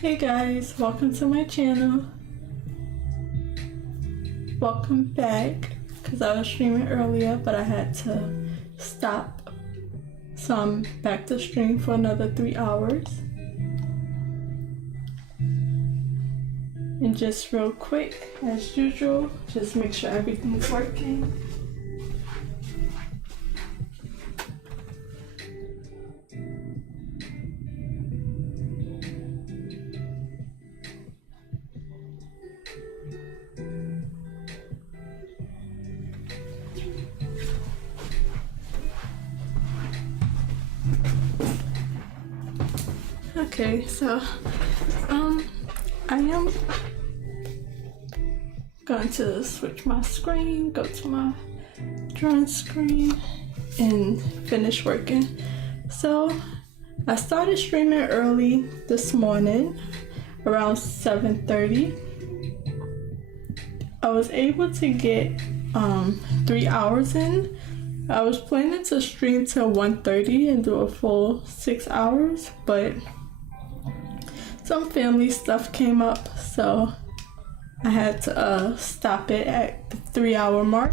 Hey guys, welcome to my channel. Welcome back, because I was streaming earlier but I had to stop, so I'm back to stream for another 3 hours. And just real quick, as usual, just make sure everything's working. Okay, so I am going to switch my screen, go to my drawing screen, and finish working. So I started streaming early this morning, around 7:30. I was able to get 3 hours in. I was planning to stream till 1:30 and do a full 6 hours, but some family stuff came up, so I had to stop it at the 3 hour mark.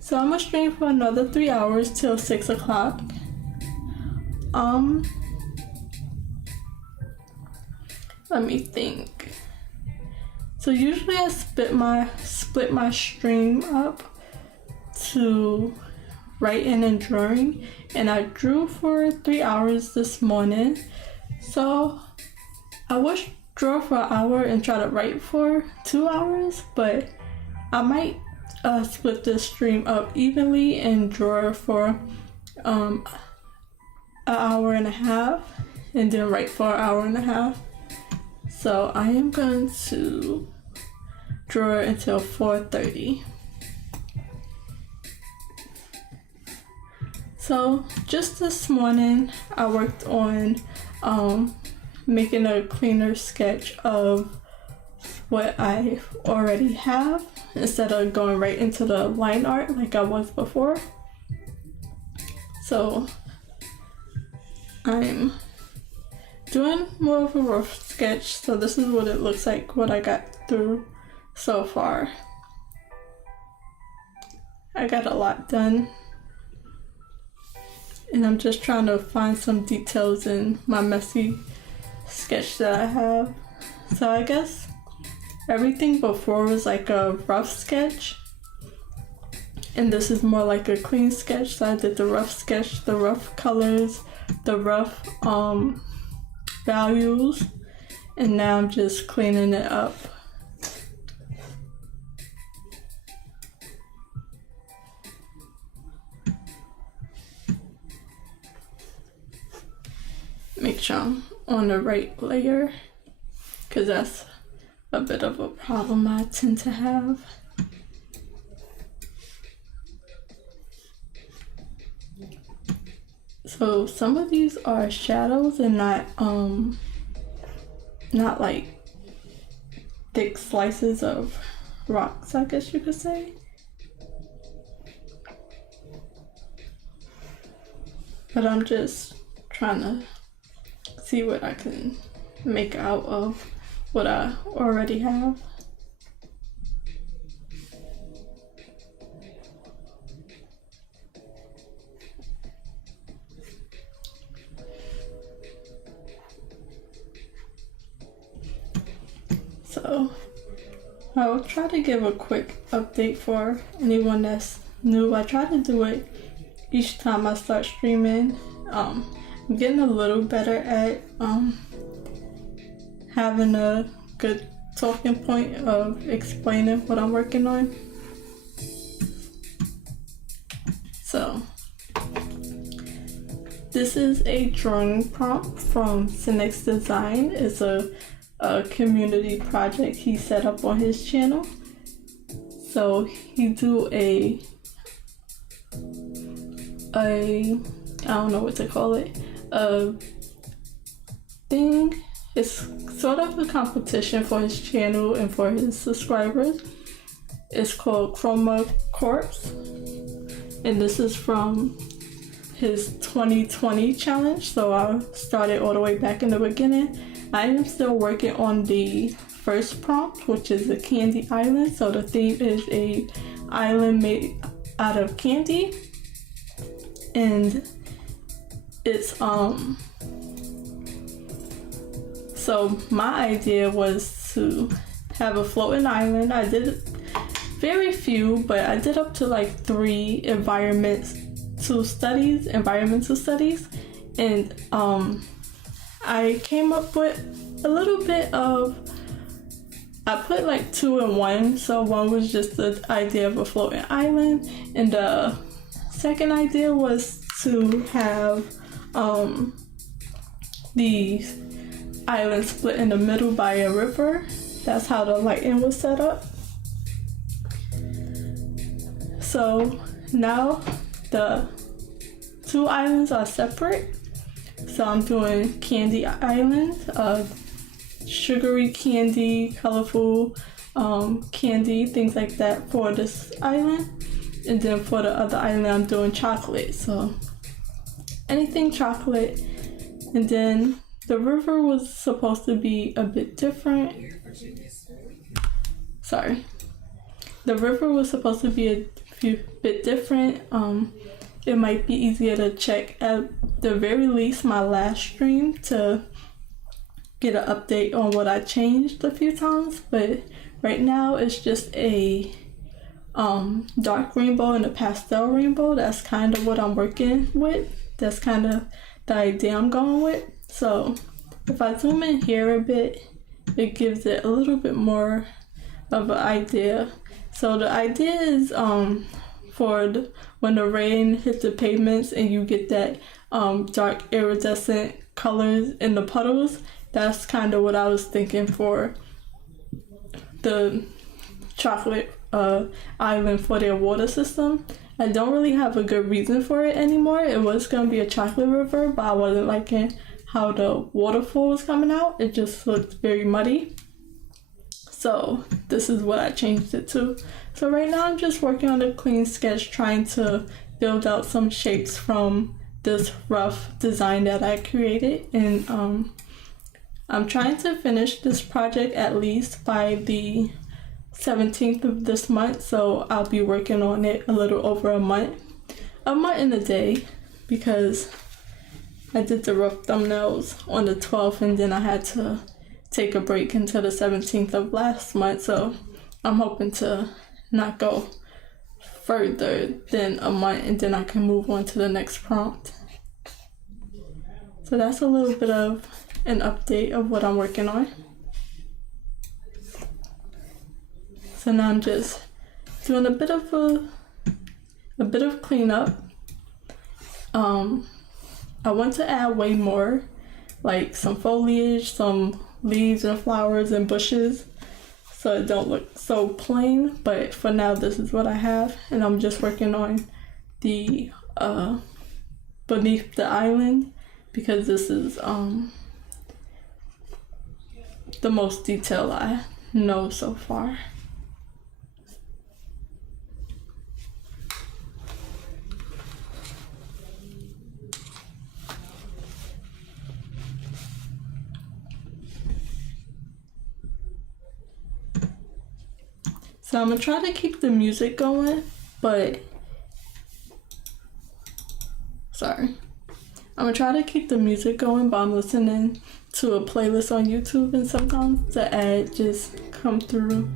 So I'm gonna stream for another 3 hours till 6 o'clock. Let me think. So usually I split my stream up to writing and drawing, and I drew for 3 hours this morning. So I would draw for an hour and try to write for 2 hours, but I might split this stream up evenly and draw for an hour and a half and then write for an hour and a half. So I am going to draw until 4:30. So just this morning I worked on making a cleaner sketch of what I already have instead of going right into the line art like I was before. So I'm doing more of a rough sketch, so this is what it looks like, what I got through so far. I got a lot done, and I'm just trying to find some details in my messy sketch that I have. So I guess everything before was like a rough sketch, and this is more like a clean sketch. So I did the rough sketch, the rough colors, the rough values, and now I'm just cleaning it up. Make sure I'm on the right layer, because that's a bit of a problem I tend to have. So some of these are shadows and not like thick slices of rocks, I guess you could say. But I'm just trying to see what I can make out of what I already have. So I'll try to give a quick update for anyone that's new. I try to do it each time I start streaming. I'm getting a little better at having a good talking point of explaining what I'm working on. So this is a drawing prompt from Cynic's Design. It's a community project he set up on his channel. So he do a I don't know what to call it, a thing. It's sort of a competition for his channel and for his subscribers. It's called Chroma Corpse, and this is from his 2020 challenge. So I started all the way back in the beginning. I am still working on the first prompt, which is a candy island. So the theme is a island made out of candy, and it's so my idea was to have a floating island. I did very few, but I did up to like 3 environmental studies, and I came up with a little bit of, I put like 2 in one. So one was just the idea of a floating island, and the second idea was to have the island split in the middle by a river. That's how the lighting was set up. So now the 2 islands are separate. So I'm doing candy island, sugary candy, colorful candy, things like that for this island. And then for the other island, I'm doing chocolate. So anything chocolate. And then the river was supposed to be a bit different. Sorry. The river was supposed to be a bit different. It might be easier to check at the very least my last stream to get an update on what I changed a few times. But right now it's just a dark rainbow and a pastel rainbow. That's kind of what I'm working with. That's kind of the idea I'm going with. So if I zoom in here a bit, it gives it a little bit more of an idea. So the idea is for when the rain hits the pavements and you get that dark iridescent colors in the puddles. That's kind of what I was thinking for the chocolate island for their water system. I don't really have a good reason for it anymore. It was going to be a chocolate river, but I wasn't liking how the waterfall was coming out. It just looked very muddy. So this is what I changed it to. So right now I'm just working on a clean sketch, trying to build out some shapes from this rough design that I created. And I'm trying to finish this project at least by the 17th of this month. So I'll be working on it a little over a month and a day, because I did the rough thumbnails on the 12th and then I had to take a break until the 17th of last month. So I'm hoping to not go further than a month, and then I can move on to the next prompt. So that's a little bit of an update of what I'm working on. So now I'm just doing a bit of cleanup. I want to add way more, like some foliage, some leaves and flowers and bushes, so it don't look so plain. But for now, this is what I have, and I'm just working on the beneath the island, because this is the most detail I know so far. So I'm gonna try to keep the music going, but I'm listening to a playlist on YouTube, and sometimes the ad just come through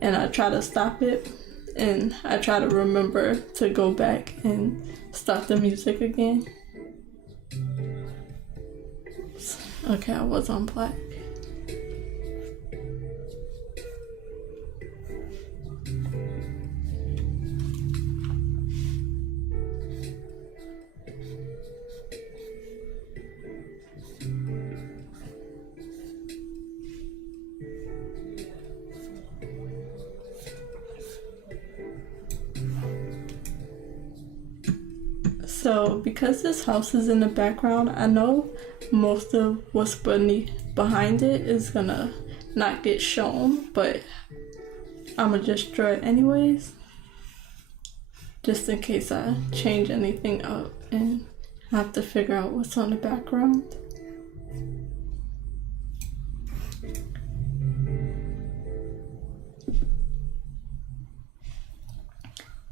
and I try to stop it, and I try to remember to go back and start the music again. Okay, I was on black. So because this house is in the background, I know most of what's behind it is gonna not get shown, but I'm gonna just draw it anyways, just in case I change anything up and have to figure out what's on the background.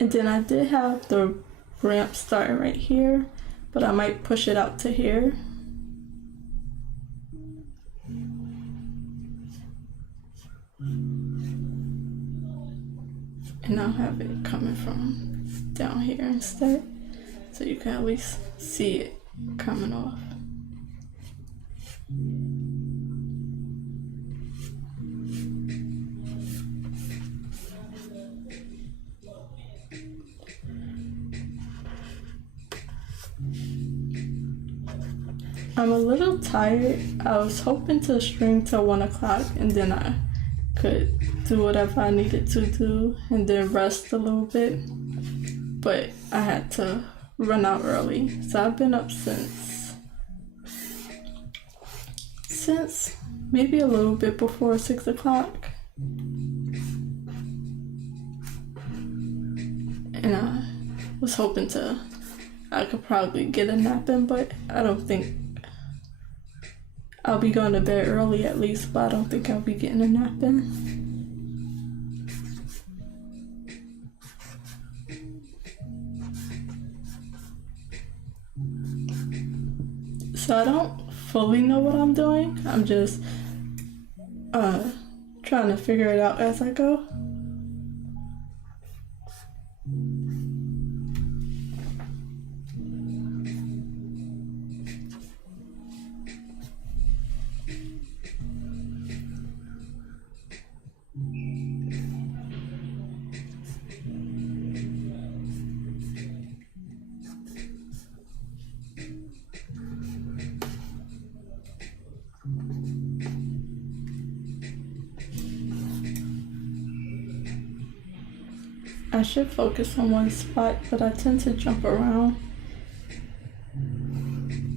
And then I did have the ramp starting right here, but I might push it out to here. And I'll have it coming from down here instead, so you can at least see it coming off. I'm a little tired. I was hoping to stream till 1 o'clock and then I could do whatever I needed to do and then rest a little bit. But I had to run out early. So I've been up since maybe a little bit before 6 o'clock. And I was hoping I could probably get a nap in, but I don't think I'll be going to bed early at least, but I don't think I'll be getting a nap in. So I don't fully know what I'm doing. I'm just trying to figure it out as I go. I should focus on one spot, but I tend to jump around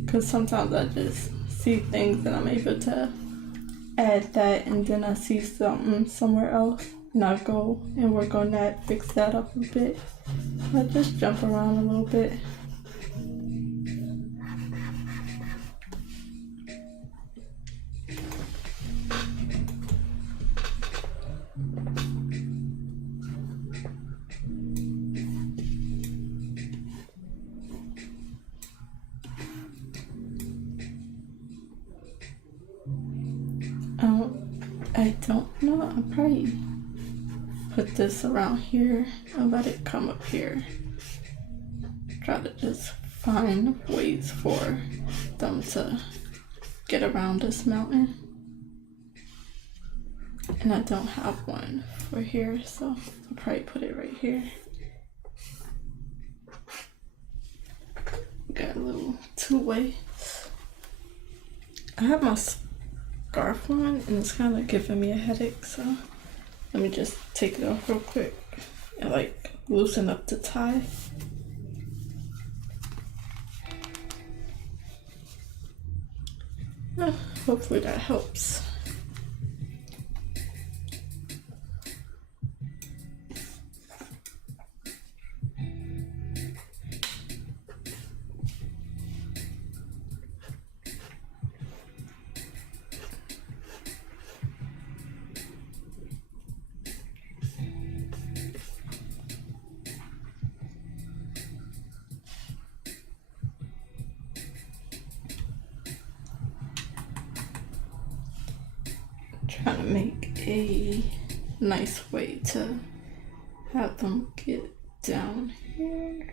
because sometimes I just see things and I'm able to add that, and then I see something somewhere else and I go and work on that, fix that up a bit. I just jump around a little bit. I don't know. I'll probably put this around here and let it come up here. Try to just find ways for them to get around this mountain. And I don't have one for here, so I'll probably put it right here. Got a little two-way. I have my scarf on and it's kind of giving me a headache, so let me just take it off real quick and like loosen up the tie. Hopefully that helps. Trying to make a nice way to have them get down here.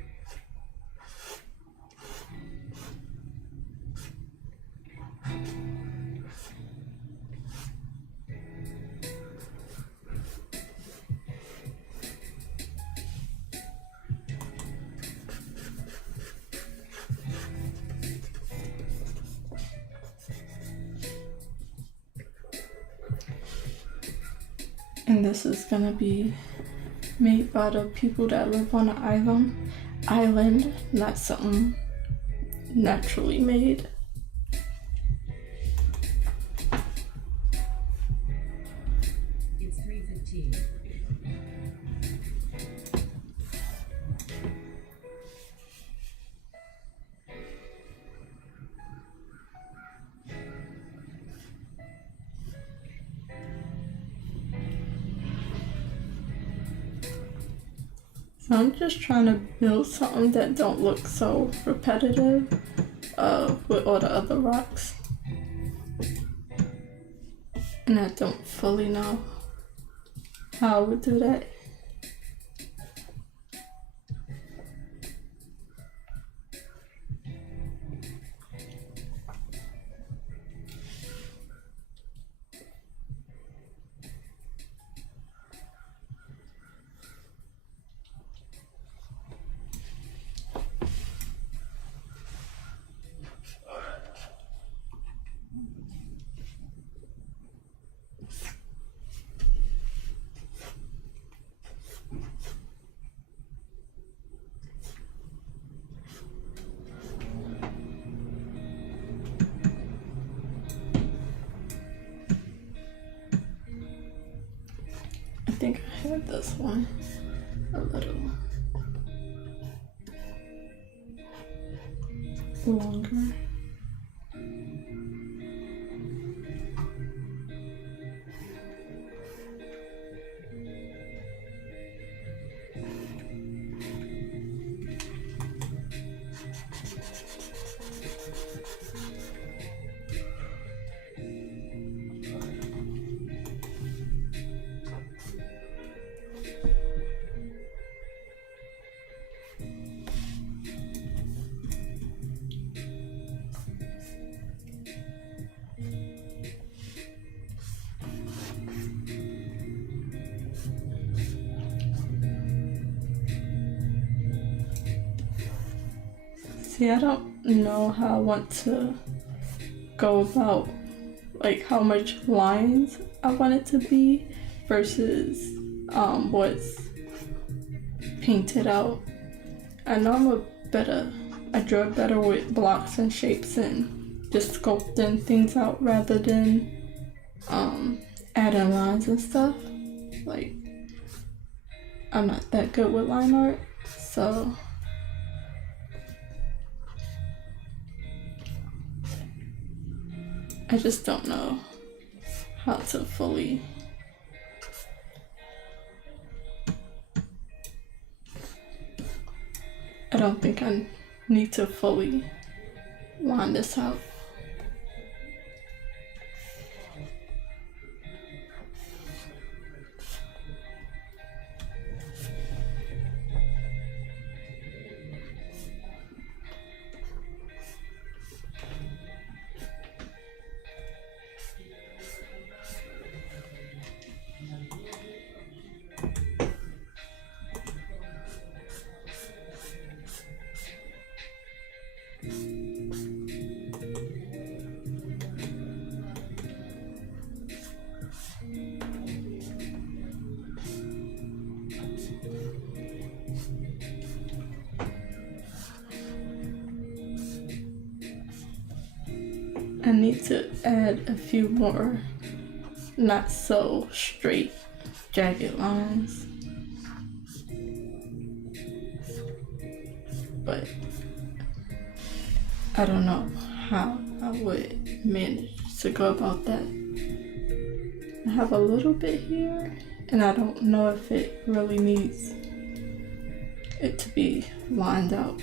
And this is gonna be made by the people that live on an island, not something naturally made. It's 3:15. I'm just trying to build something that don't look so repetitive with all the other rocks. And I don't fully know how I would do that. I think I had this one a little longer. See, I don't know how I want to go about like how much lines I want it to be versus what's painted out. I know I draw better with blocks and shapes and just sculpting things out rather than adding lines and stuff. Like, I'm not that good with line art, so I just don't know how to fully I don't think I need to fully line this out. I need to add a few more not so straight jagged lines, but I don't know how I would manage to go about that. I have a little bit here and I don't know if it really needs it to be lined out.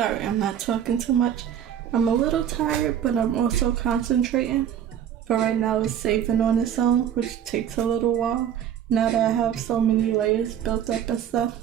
Sorry, I'm not talking too much. I'm a little tired, but I'm also concentrating. But right now it's saving on its own, which takes a little while. Now that I have so many layers built up and stuff.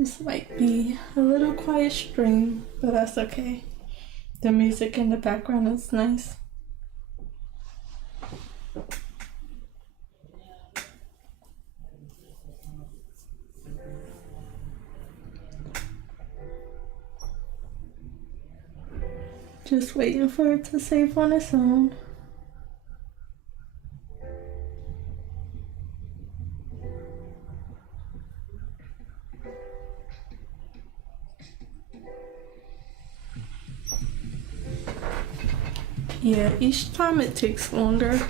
This might be a little quiet stream, but that's okay. The music in the background is nice. Just waiting for it to save on its own. Yeah, each time it takes longer,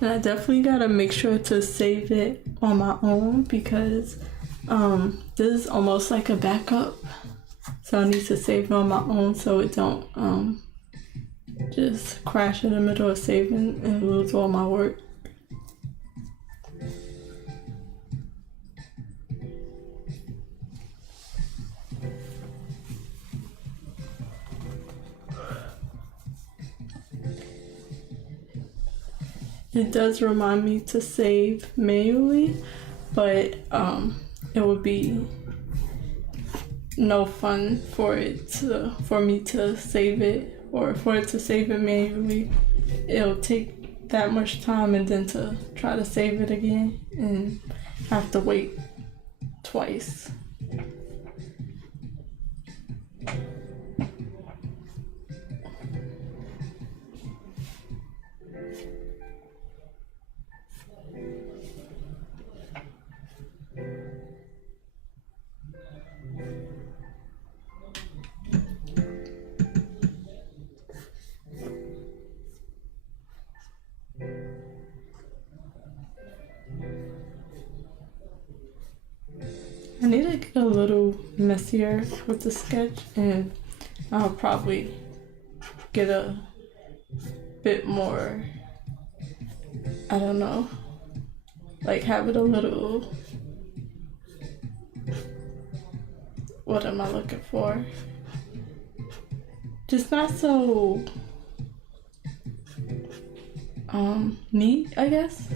and I definitely gotta make sure to save it on my own because this is almost like a backup. So I need to save it on my own so it don't just crash in the middle of saving and lose all my work. It does remind me to save manually, but it would be no fun for me to save it, or for it to save it manually. It'll take that much time, and then to try to save it again and have to wait twice. I need to get a little messier with the sketch, and I'll probably get a bit more, I don't know, like have it a little, what am I looking for? Just not so neat, I guess.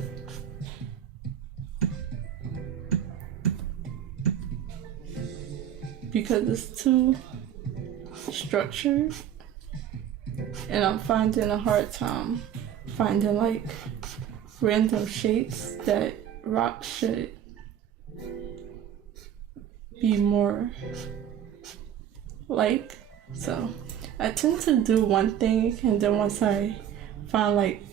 Because it's too structured, and I'm finding a hard time finding like random shapes that rocks should be more like. So I tend to do one thing, and then once I find like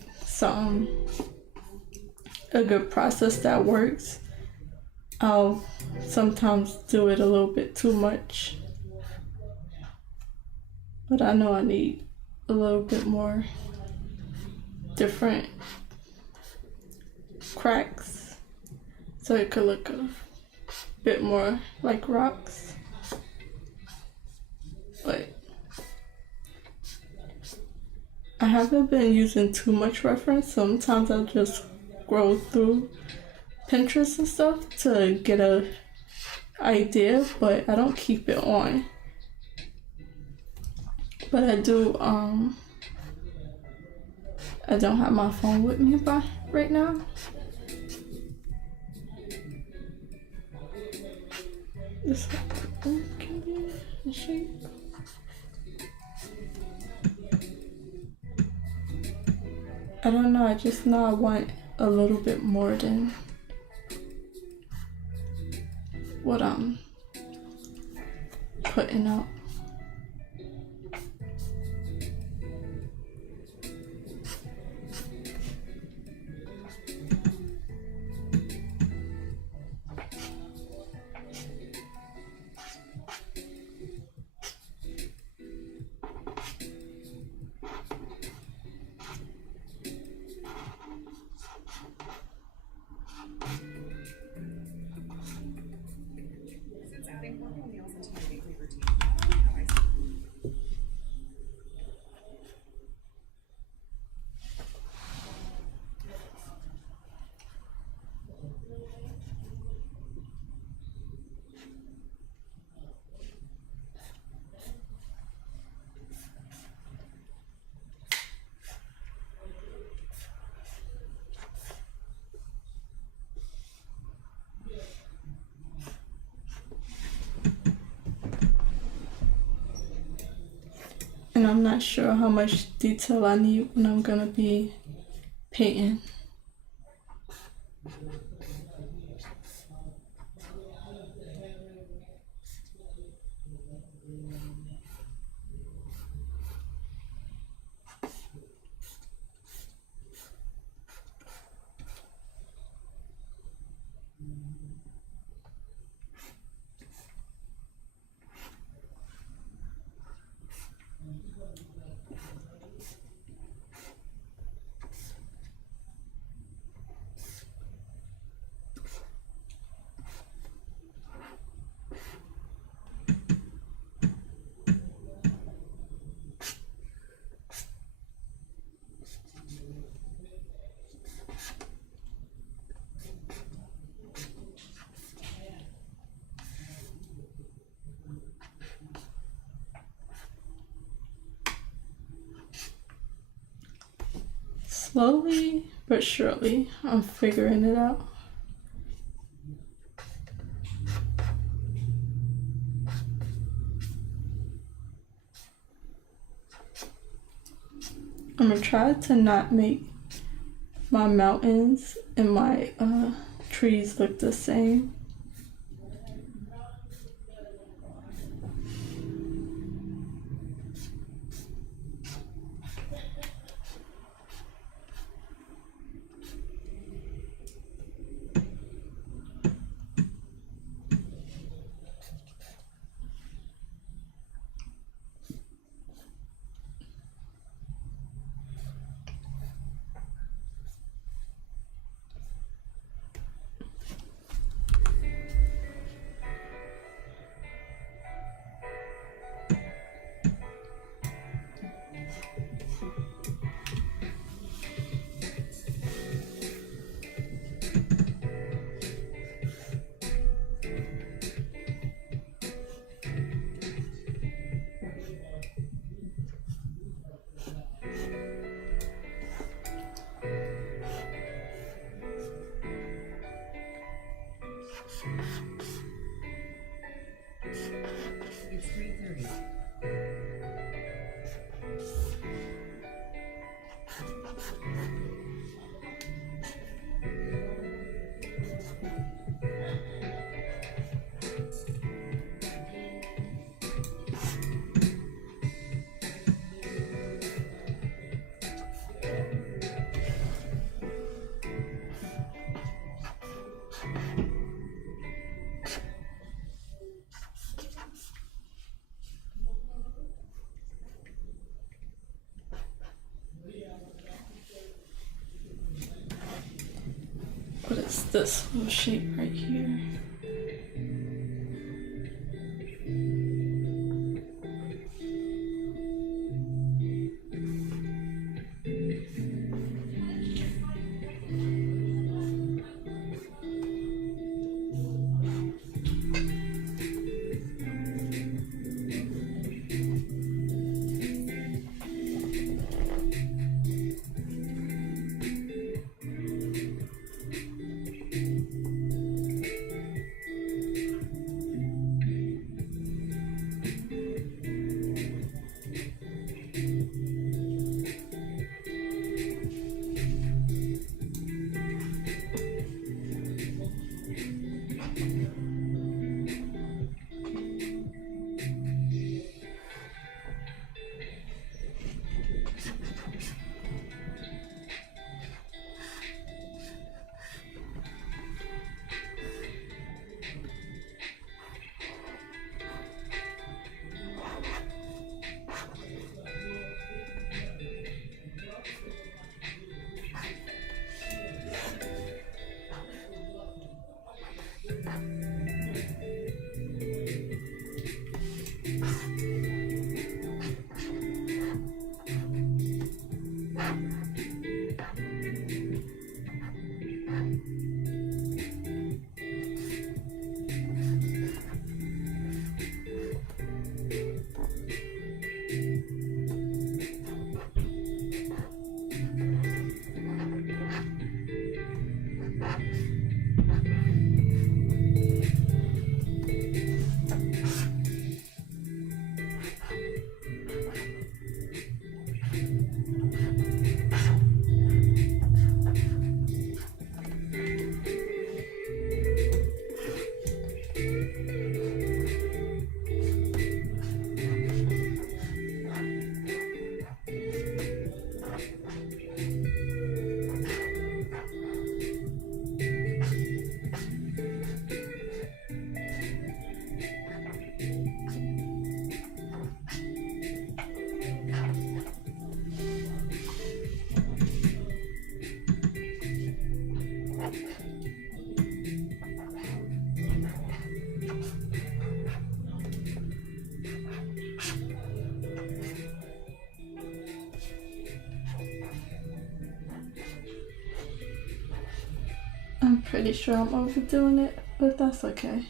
a good process that works, I'll sometimes do it a little bit too much. But I know I need a little bit more different cracks so it could look a bit more like rocks. But I haven't been using too much reference. Sometimes I just scroll through Pinterest and stuff to get a idea, but I don't keep it on. But I do, I don't have my phone with me right now. This can be a shape. I don't know, I just know I want a little bit more than what I'm putting out. I'm not sure how much detail I need when I'm gonna be painting. Slowly but surely, I'm figuring it out. I'm gonna try to not make my mountains and my trees look the same. It's 3:30. What is this little shape right here? I'm pretty sure I'm overdoing it, but that's okay.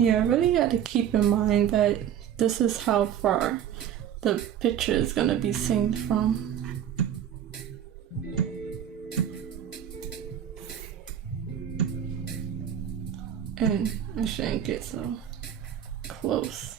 Yeah, I really got to keep in mind that this is how far the picture is going to be synced from. And I shouldn't get so close.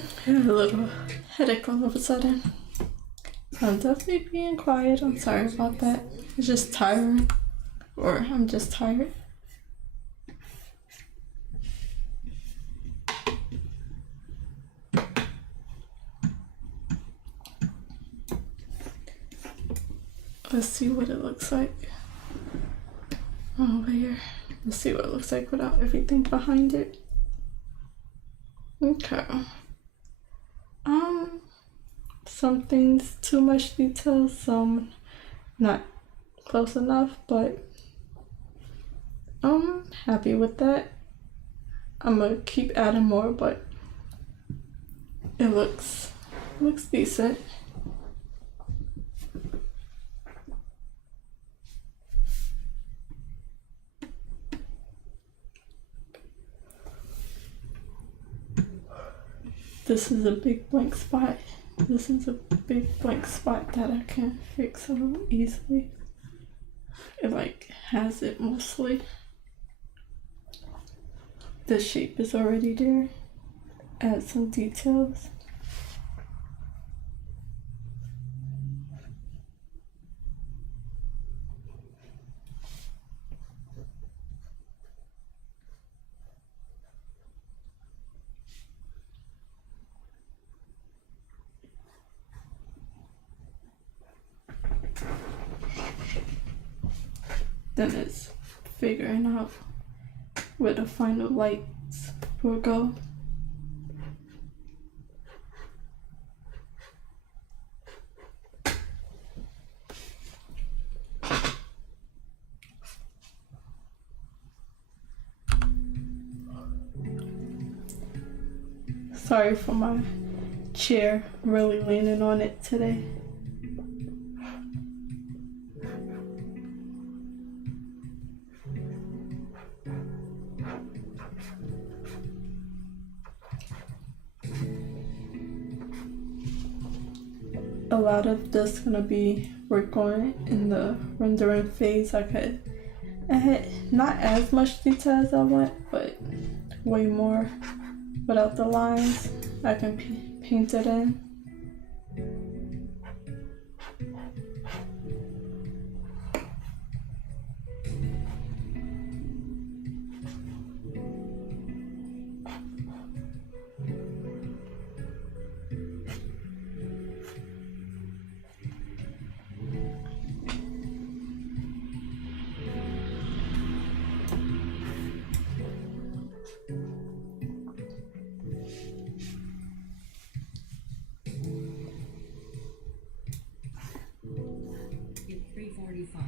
I had a little headache all of a sudden. I'm definitely being quiet. I'm sorry about that. It's just tiring. Or I'm just tired. Let's see what it looks like over here. Let's see what it looks like without everything behind it. Okay. Some things too much detail, some not close enough, but I'm happy with that. I'm gonna keep adding more, but it looks decent. This is a big blank spot. This is a big blank spot that I can fix a little easily. It like has it mostly. The shape is already there. Add some details. Then it's figuring out where the final lights will go. Sorry for my chair, really leaning on it today. A lot of this gonna be work on in the rendering phase. I could add not as much detail as I want, but way more without the lines. I can paint it in. It's 3:45.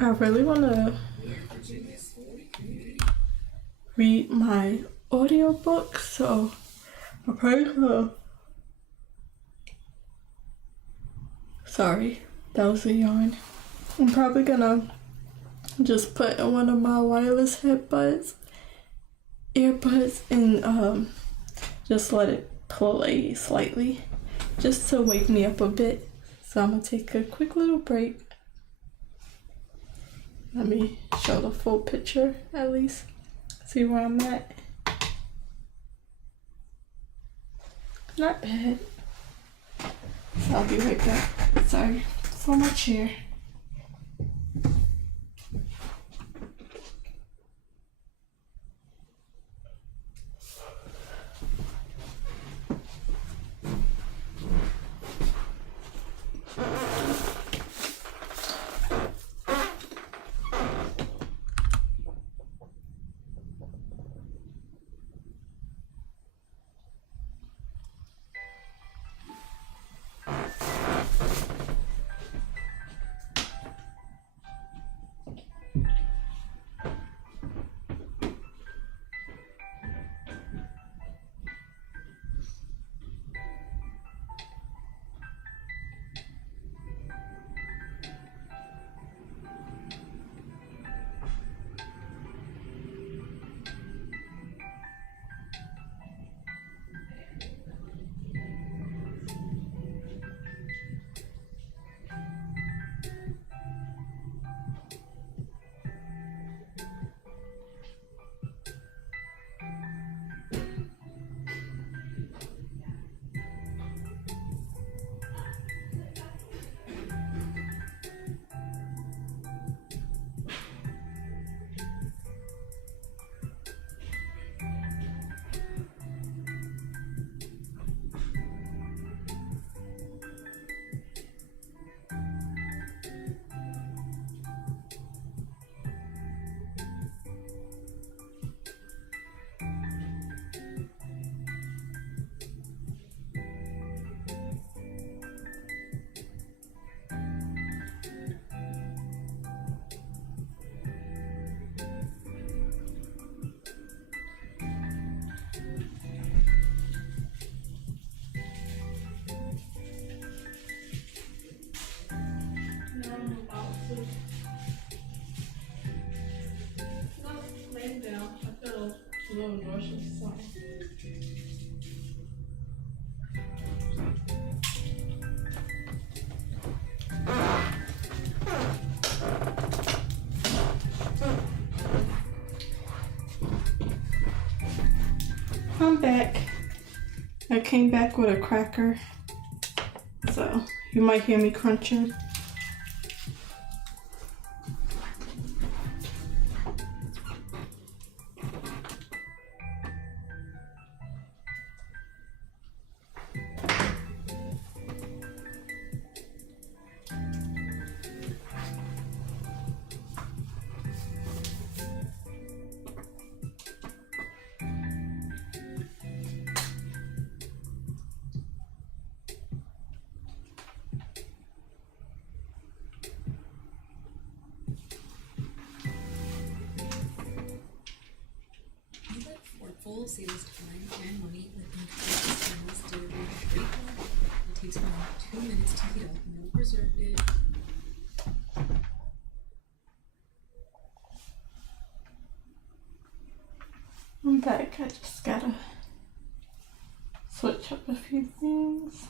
I really want to read my audiobook, so I'm probably gonna... Sorry, that was a yawn. I'm probably gonna just put in one of my wireless earbuds, and just let it play slightly, just to wake me up a bit. So I'm gonna take a quick little break. Let me show the full picture at least. See where I'm at. Not bad. I'll be right back. Sorry for my chair. I'm back. I came back with a cracker, so you might hear me crunching. Full saves time and money with increased stainless delivery of great quality. It takes only 2 minutes to heat up, no preservative. I'm back. I just gotta switch up a few things.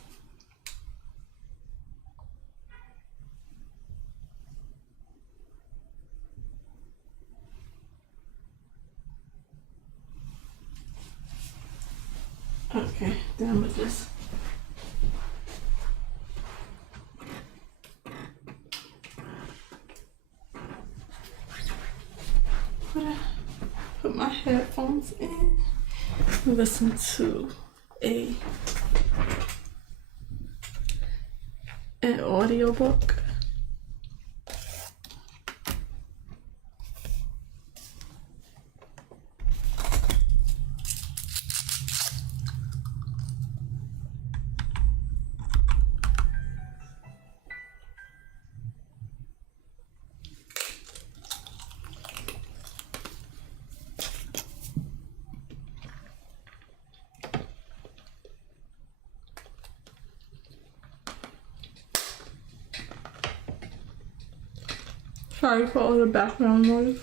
Okay, then I'm gonna just put my headphones in, listen to an audiobook. Sorry for all the background noise.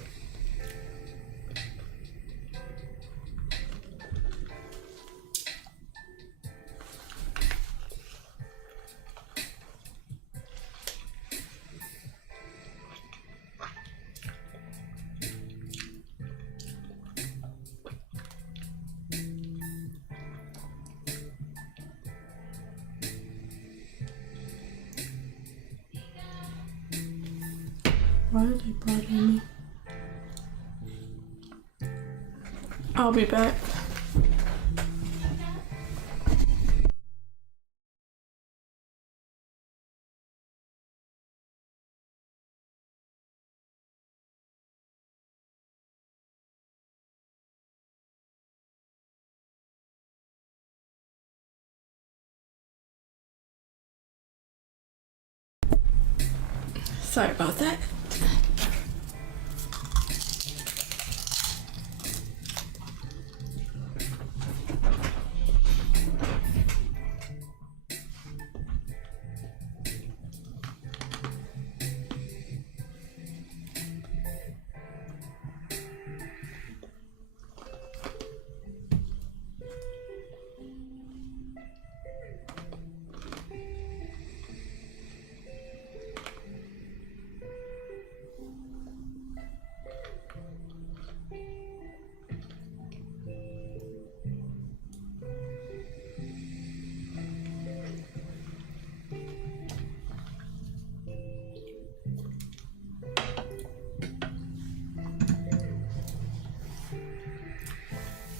Why are they bothering me? I'll be back. Sorry about that.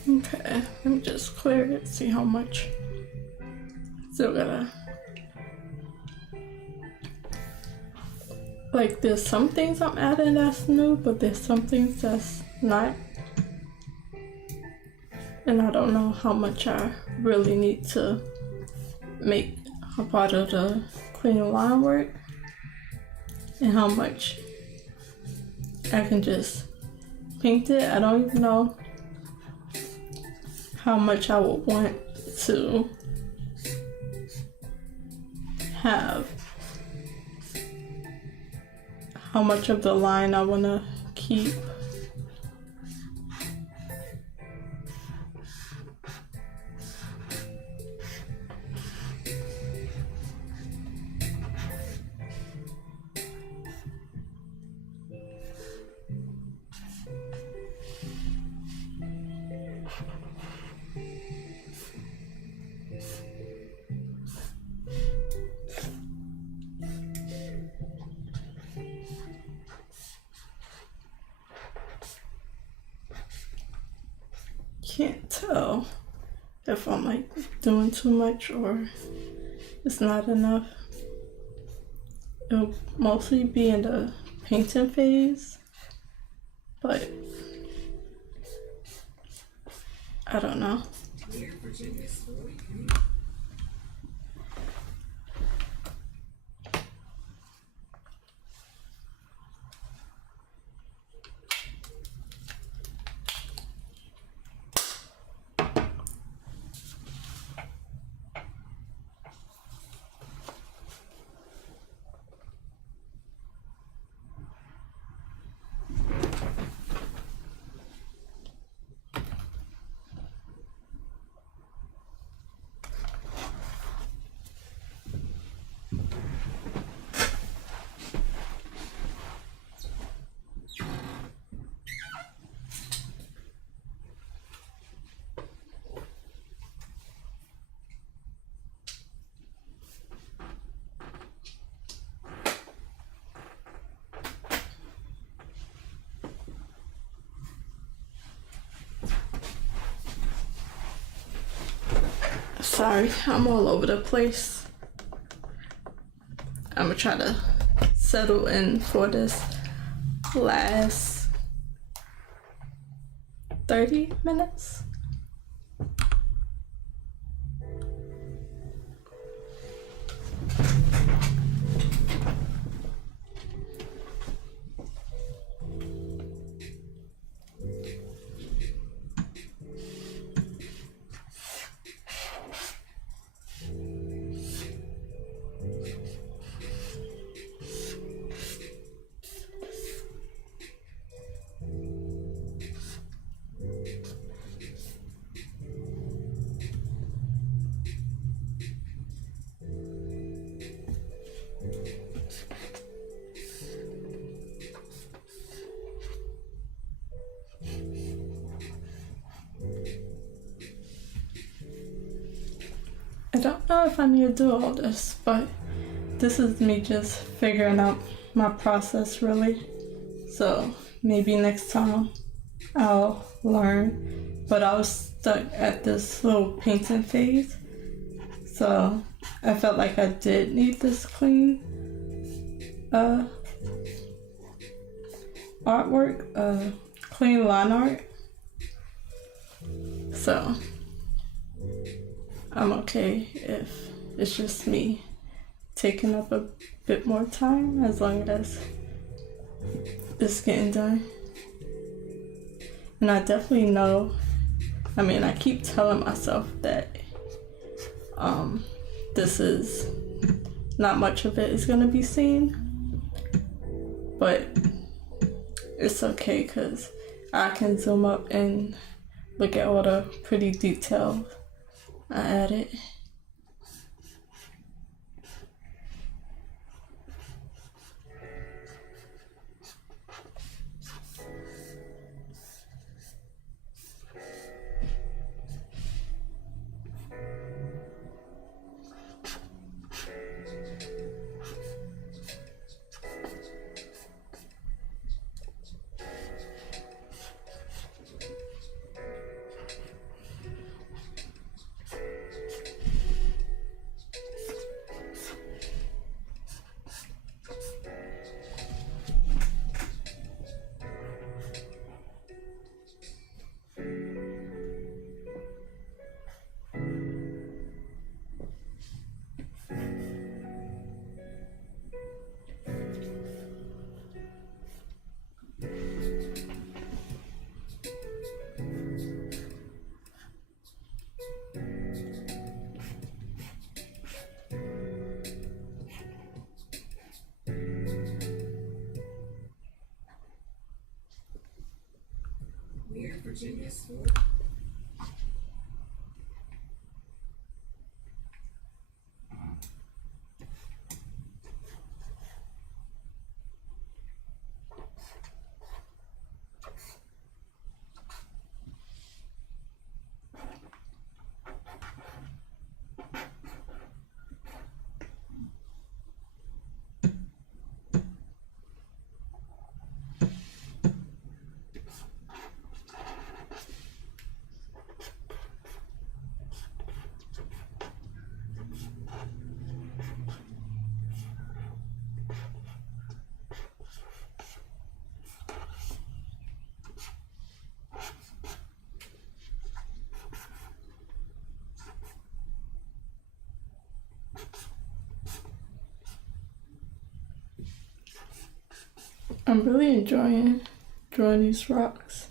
Okay, let me just clear it, see how much. Still gotta. Like, there's some things I'm adding that's new, but there's some things that's not. And I don't know how much I really need to make a part of the clean line work, and how much I can just paint it. I don't even know how much I would want to have, how much of the line I want to keep. Can't tell if I'm like doing too much or it's not enough. It'll mostly be in the painting phase, but I don't know. Sorry, I'm all over the place. I'm gonna try to settle in for this last 30 minutes. I don't know if I need to do all this, but this is me just figuring out my process really. So maybe next time I'll learn. But I was stuck at this little painting phase. So I felt like I did need this clean artwork, clean line art. So I'm okay if it's just me taking up a bit more time, as long as it's getting done. And I definitely know, I mean, I keep telling myself that this is not much of it is gonna be seen, but it's okay because I can zoom up and look at all the pretty details I added. Weird Virginia school. I'm really enjoying drawing these rocks.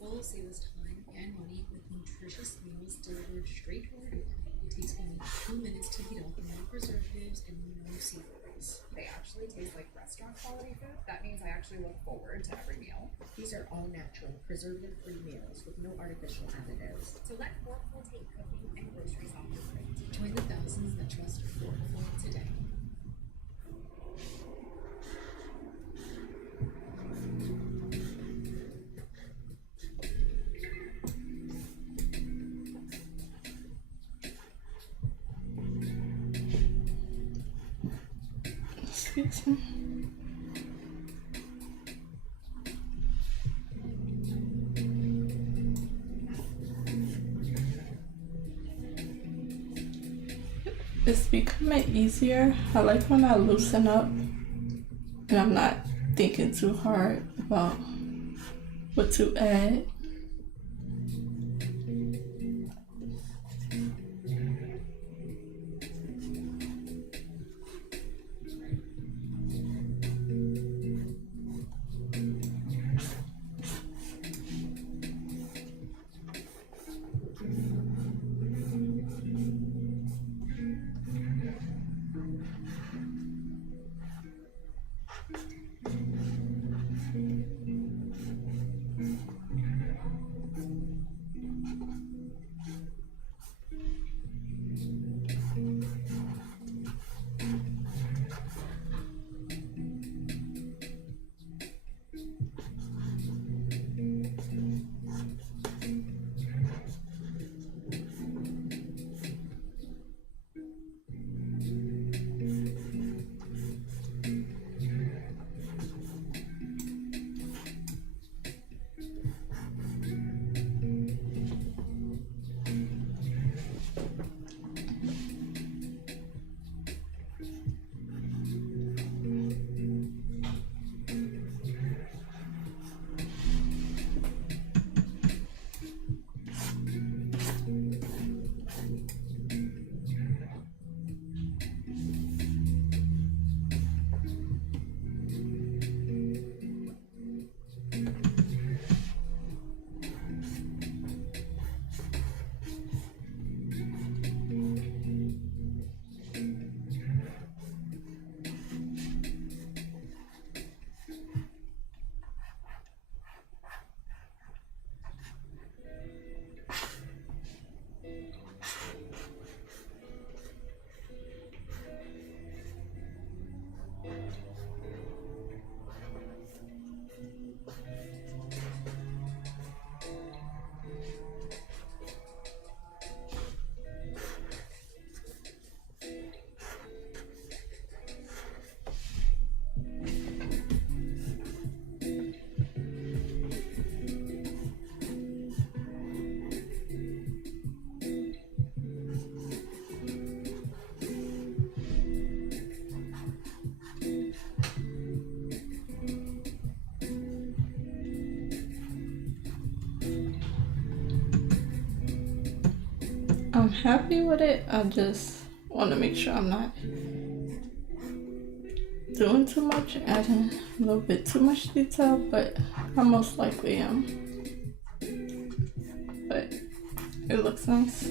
affordable, save us time and money with nutritious meals delivered straight to our door. It takes only 2 minutes to heat up, no preservatives and no seasonings. They actually taste like restaurant quality food. That means I actually look forward to every meal. These are all natural, preservative-free meals with no artificial additives. So let Forkful take cooking and groceries off your plate. Join the thousands that trust Forkful today. Excuse me. It's becoming easier. I like when I loosen up and I'm not thinking too hard about what to add. I'm happy with it. I just want to make sure I'm not doing too much, adding a little bit too much detail, but I most likely am. But it looks nice.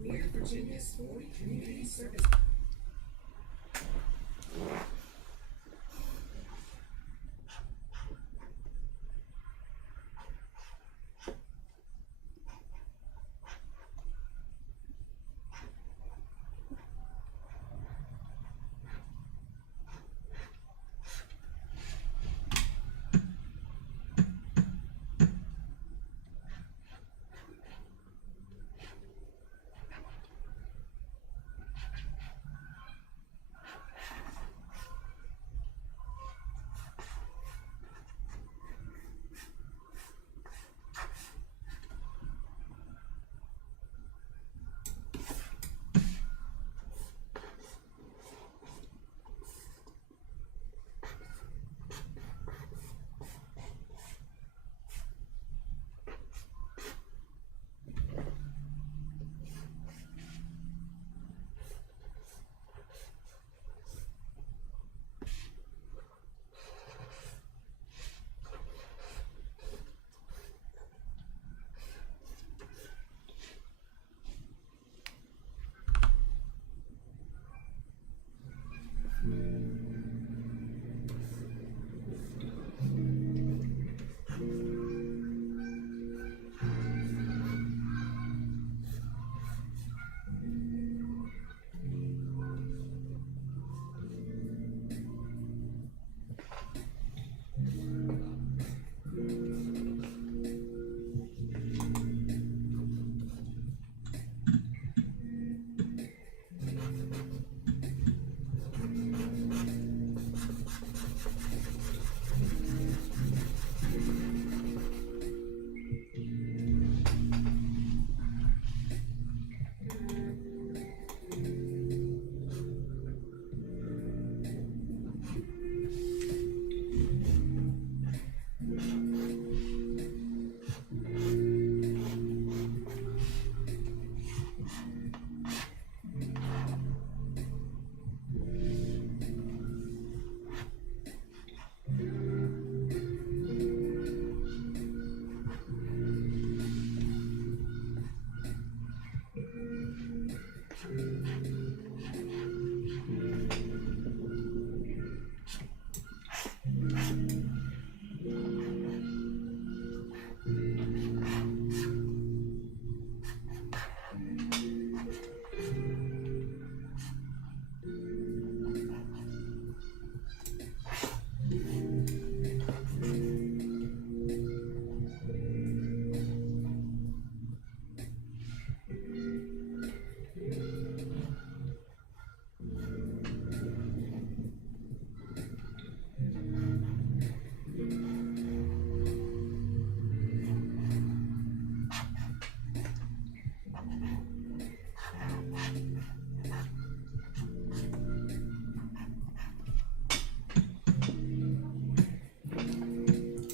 We're Virginia's 40 community service.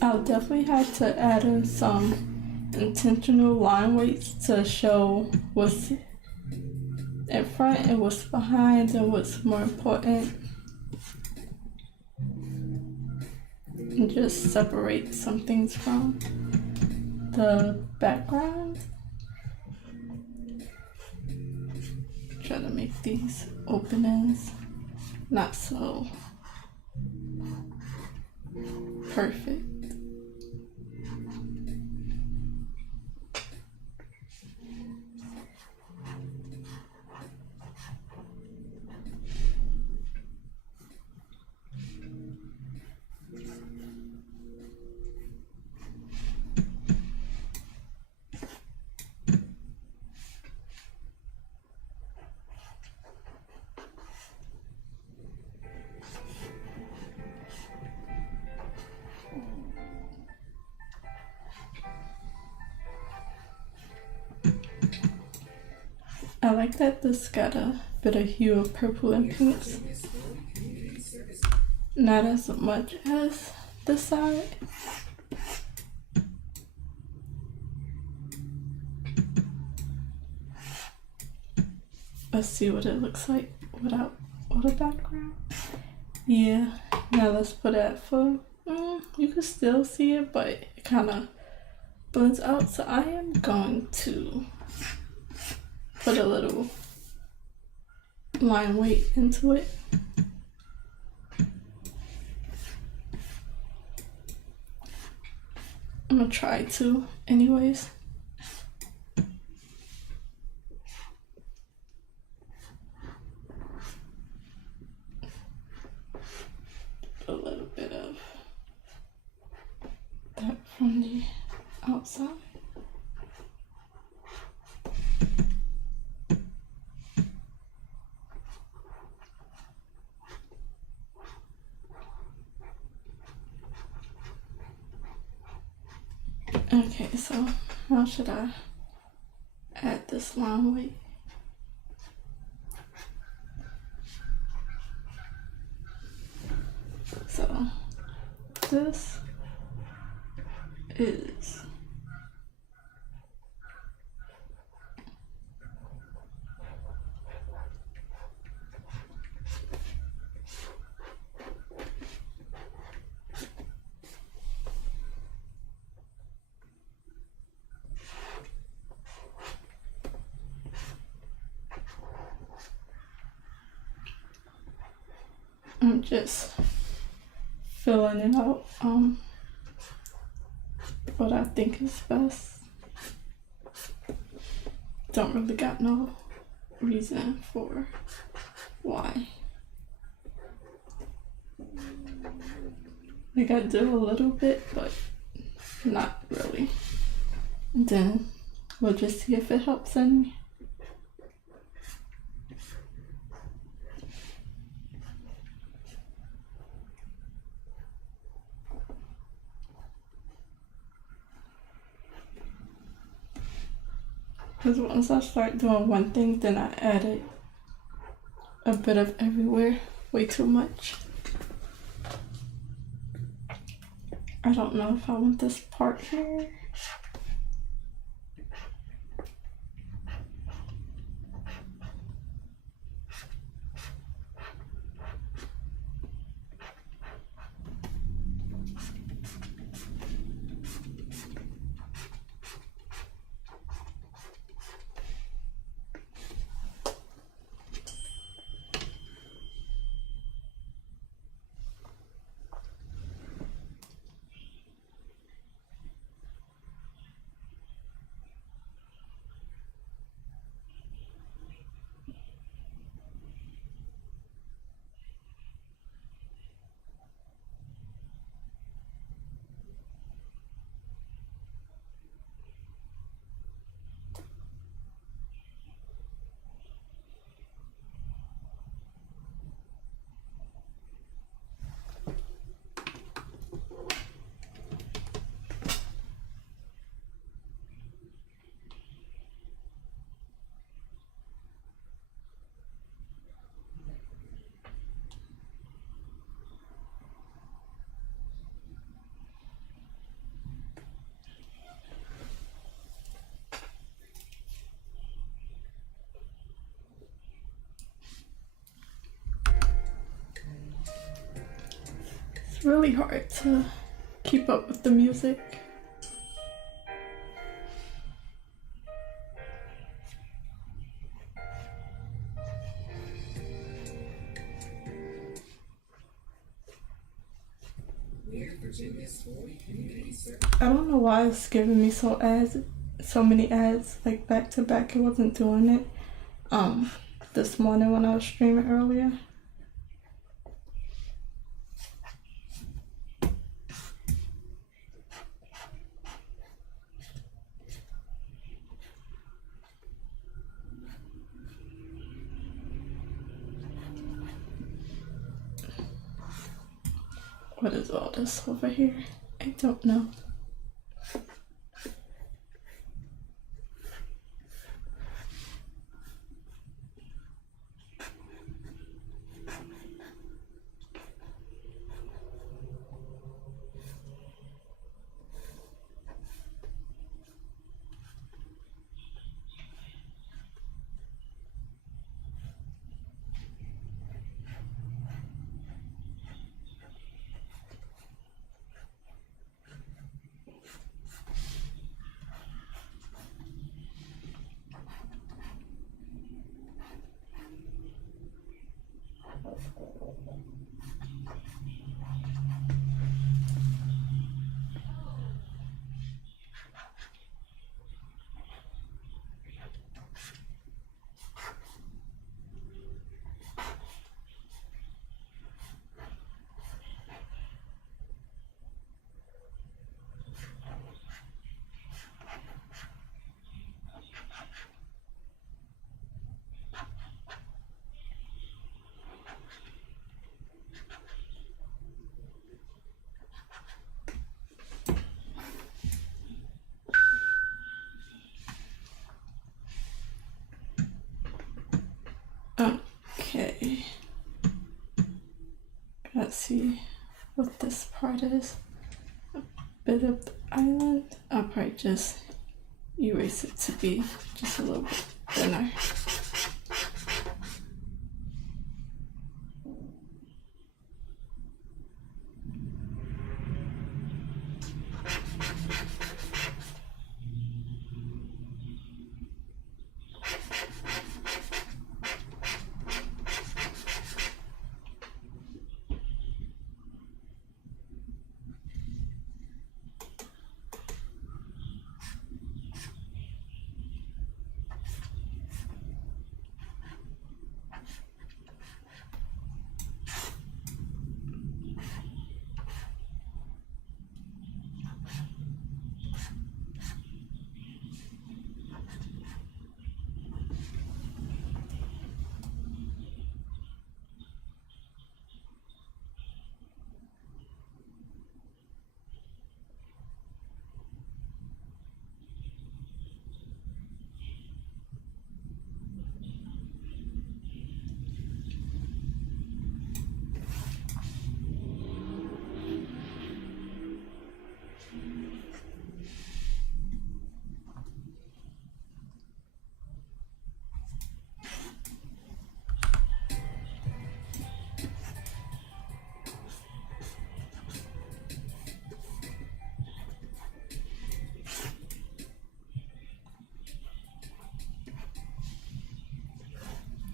I'll definitely have to add in some intentional line weights to show what's in front and what's behind and what's more important. And just separate some things from the background. Try to make these openings not so perfect. I like that this got a bit of hue of purple and pinks. Not as much as this side. Let's see what it looks like without the background. Yeah, now let's put it at full. You can still see it, but it kind of blends out. So I am going to put a little line weight into it. I'm gonna try to anyways. A little bit of that from the outside. Okay, so how should I add this line weight? So this is I'm just filling it out what I think is best. Don't really got no reason for why. Like I do a little bit, but not really. And then we'll just see if it helps any. Because once I start doing one thing, then I add a bit of everywhere, way too much. I don't know if I want this part here. really hard to keep up with the music. I don't know why it's giving me so many ads like back to back. It wasn't doing it this morning when I was streaming earlier. What is all this over here? I don't know. Okay. Let's see what this part is. A bit of the island. I'll probably just erase it to be just a little bit thinner.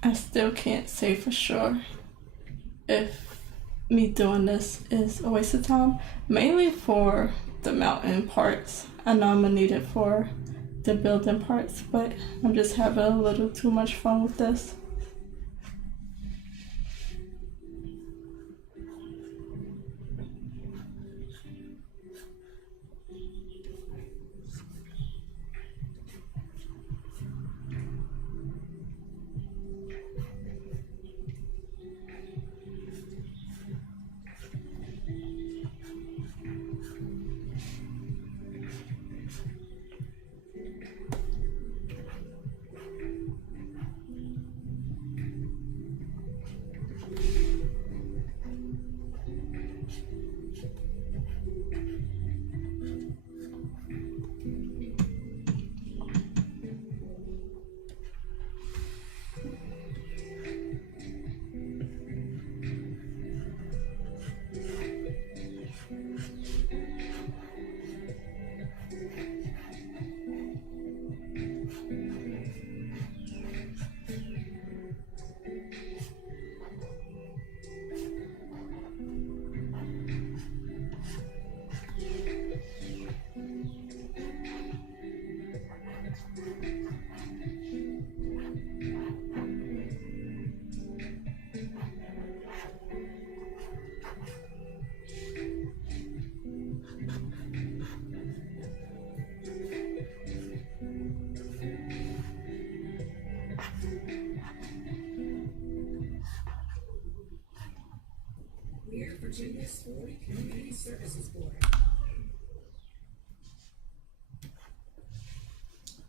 I still can't say for sure if me doing this is a waste of time, mainly for the mountain parts. I know I'm gonna need it for the building parts, but I'm just having a little too much fun with this. Virginia's Ford Community Services Board.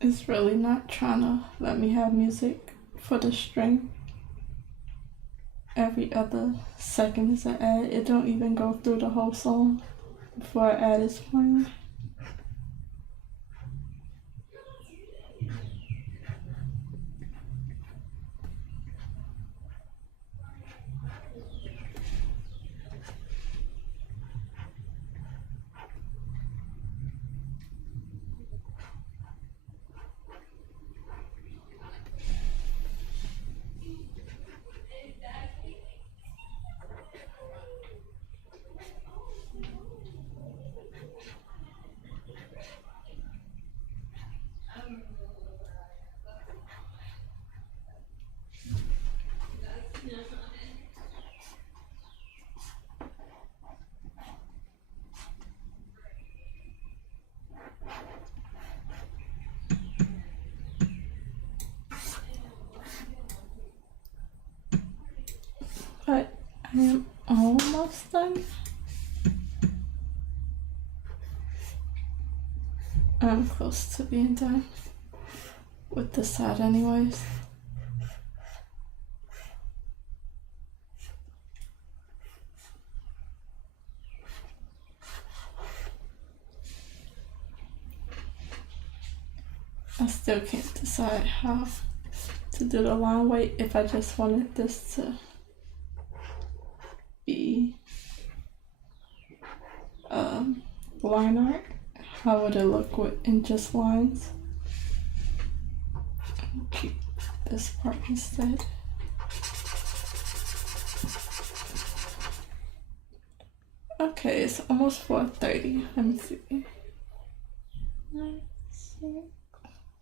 It's really not trying to let me have music for the stream. Every other second is an ad. It don't even go through the whole song before an ad is playing. But I am almost done. I'm close to being done with this side anyways. I still can't decide how to do the line weight. If I just wanted this to be line art, how would it look in just lines? I'll keep this part instead. Okay, it's almost 4:30. Let me see.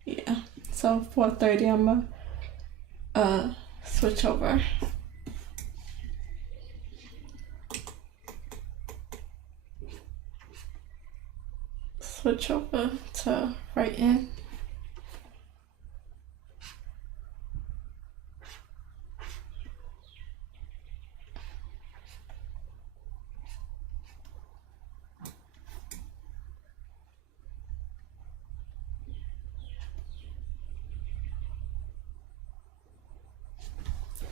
Yeah, so 4:30 I'm gonna switch over. Switch over to right in.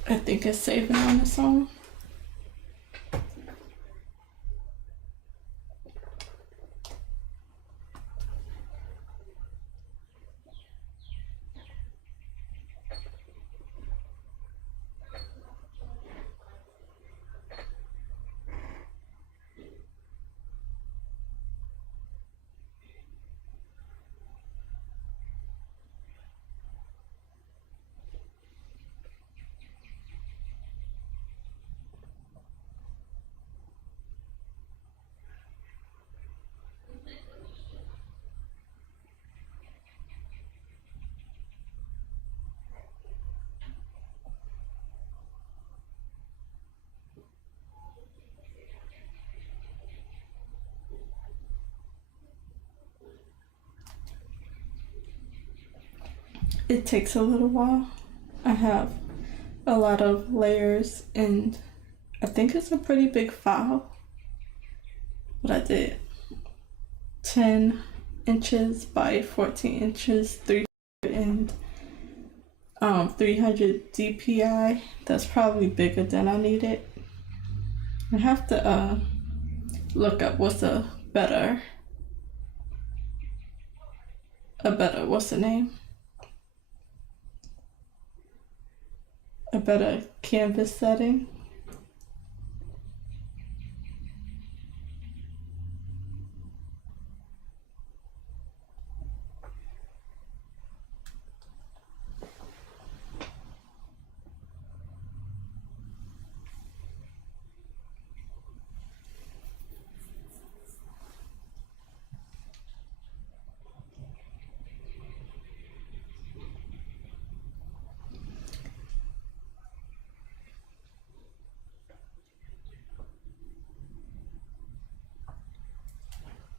I think it's saving on its own. It takes a little while. I have a lot of layers and I think it's a pretty big file. But I did 10 inches by 14 inches, 300 DPI. That's probably bigger than I needed. I have to look up what's a better, what's the name? A better canvas setting.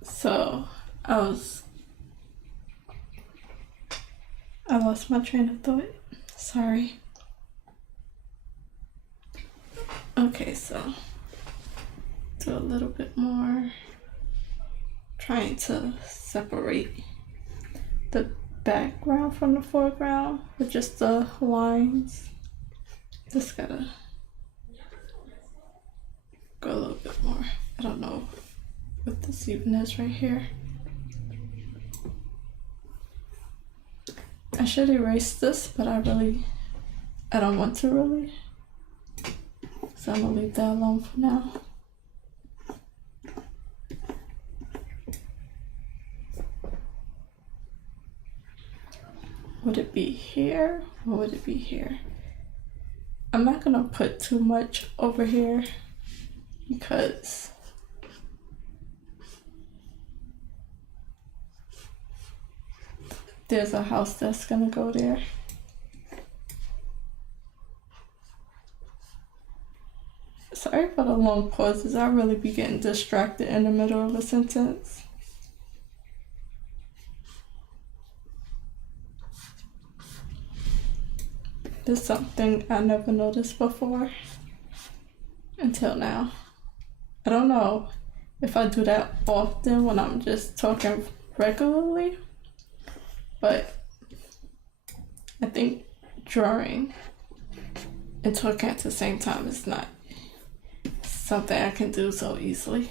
So I lost my train of thought. Sorry. Okay, so do a little bit more, trying to separate the background from the foreground with just the lines. Just gotta go a little bit more. I don't know what this even is right here. I should erase this, but I don't want to really. So I'm gonna leave that alone for now. Would it be here or would it be here? I'm not gonna put too much over here because there's a house that's gonna go there. Sorry for the long pauses. I really be getting distracted in the middle of a sentence. This is something I never noticed before until now. I don't know if I do that often when I'm just talking regularly, but I think drawing and talking at the same time is not something I can do so easily.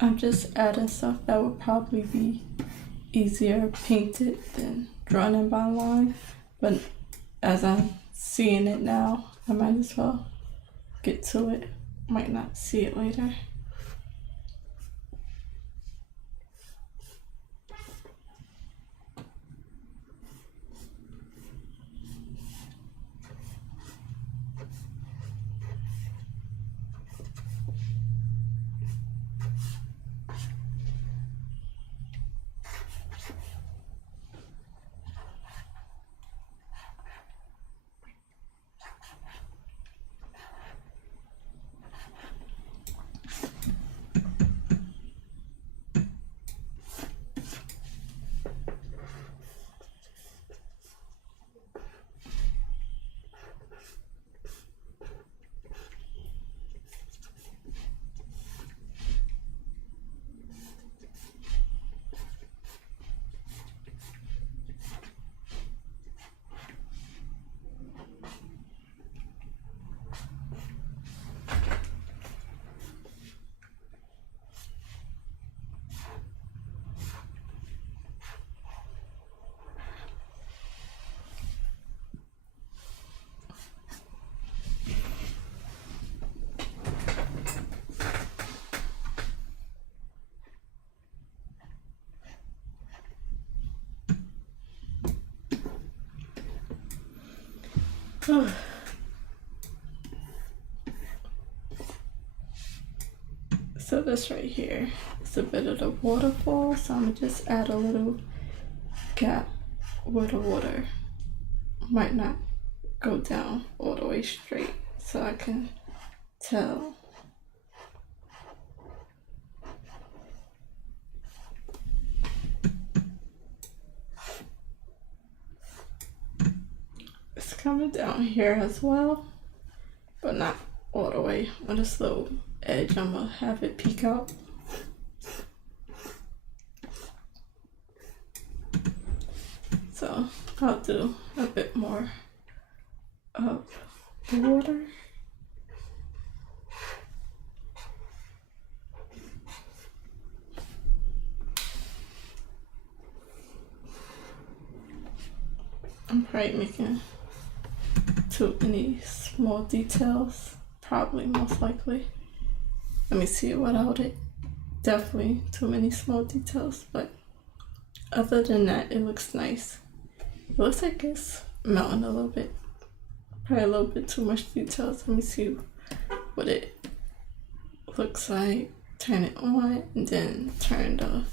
I'm just adding stuff that would probably be easier painted than drawn in by line, but as I'm seeing it now, I might as well get to it. Might not see it later. So this right here is a bit of the waterfall, so I'm gonna just add a little gap where the water might not go down all the way straight, so I can tell. It's coming down here as well, but not all the way. On this little edge, I'm gonna have it peek out. So I'll do a bit more of the water. I'm probably making too many small details, probably most likely. Let me see it without it. Definitely too many small details, but other than that, it looks nice. It looks like it's melting a little bit. Probably a little bit too much details. Let me see what it looks like. Turn it on and then turn the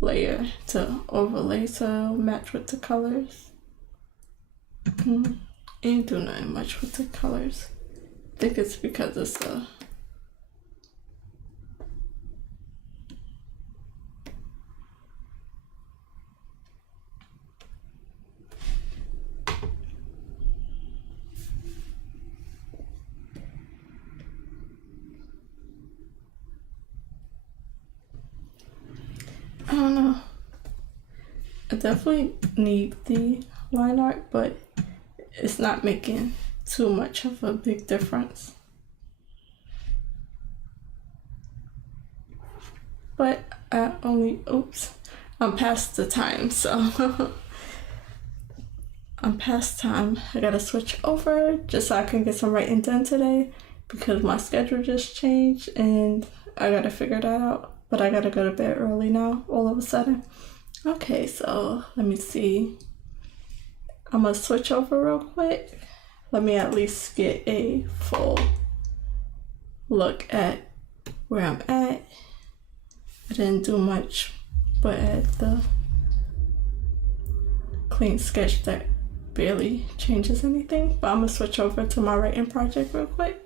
layer to overlay to match with the colors. Ain't do nothing much with the colors. I think it's because it's I don't know. I definitely need the line art, but it's not making too much of a big difference. But I'm past the time, so I'm past time. I gotta switch over just so I can get some writing done today because my schedule just changed and I gotta figure that out. But I gotta go to bed early now, all of a sudden. Okay, so let me see. I'm gonna switch over real quick. Let me at least get a full look at where I'm at. I didn't do much but add the clean sketch that barely changes anything. But I'm gonna switch over to my writing project real quick.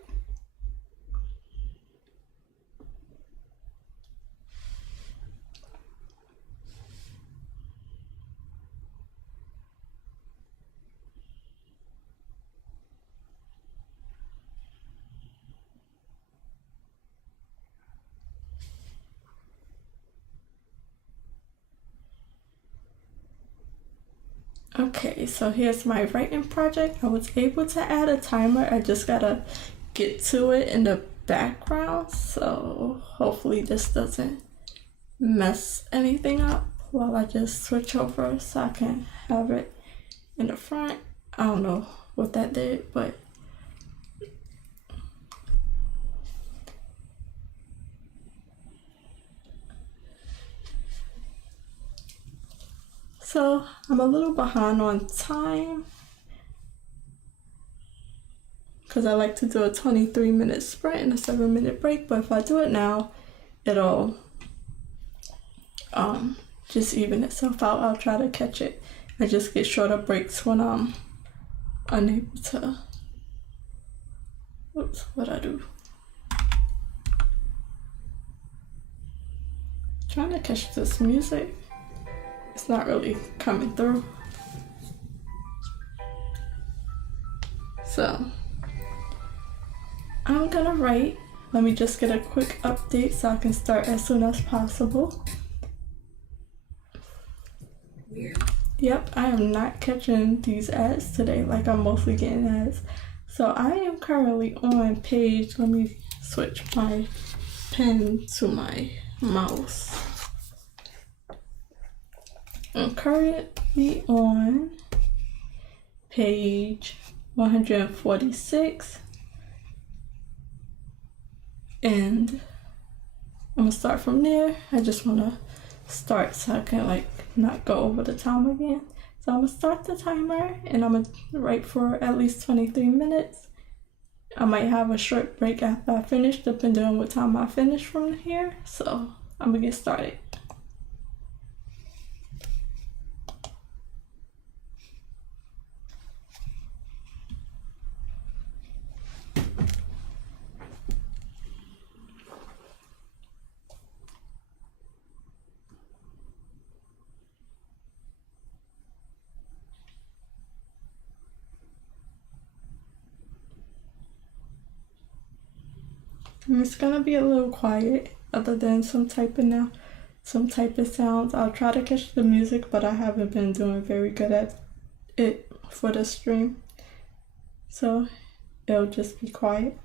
Okay, so here's my writing project. I was able to add a timer. I just gotta get to it in the background. So hopefully this doesn't mess anything up while I just switch over so I can have it in the front. I don't know what that did, but so I'm a little behind on time because I like to do a 23-minute sprint and a 7-minute break, but if I do it now, it'll just even itself out. I'll try to catch it. I just get shorter breaks when I'm unable to. Oops, what'd I do? Trying to catch this music. It's not really coming through. So I'm gonna write. Let me just get a quick update so I can start as soon as possible. Weird. Yep, I am not catching these ads today, like I'm mostly getting ads. So I am currently on page, let me switch my pen to my mouse. I'm currently on page 146 and I'm gonna start from there. I just wanna start so I can like not go over the time again. So I'm gonna start the timer and I'm gonna write for at least 23 minutes I might have a short break after I finish, depending on what time I finish from here. So I'm gonna get started. And it's gonna be a little quiet, other than some typing sounds. I'll try to catch the music, but I haven't been doing very good at it for the stream, so it'll just be quiet.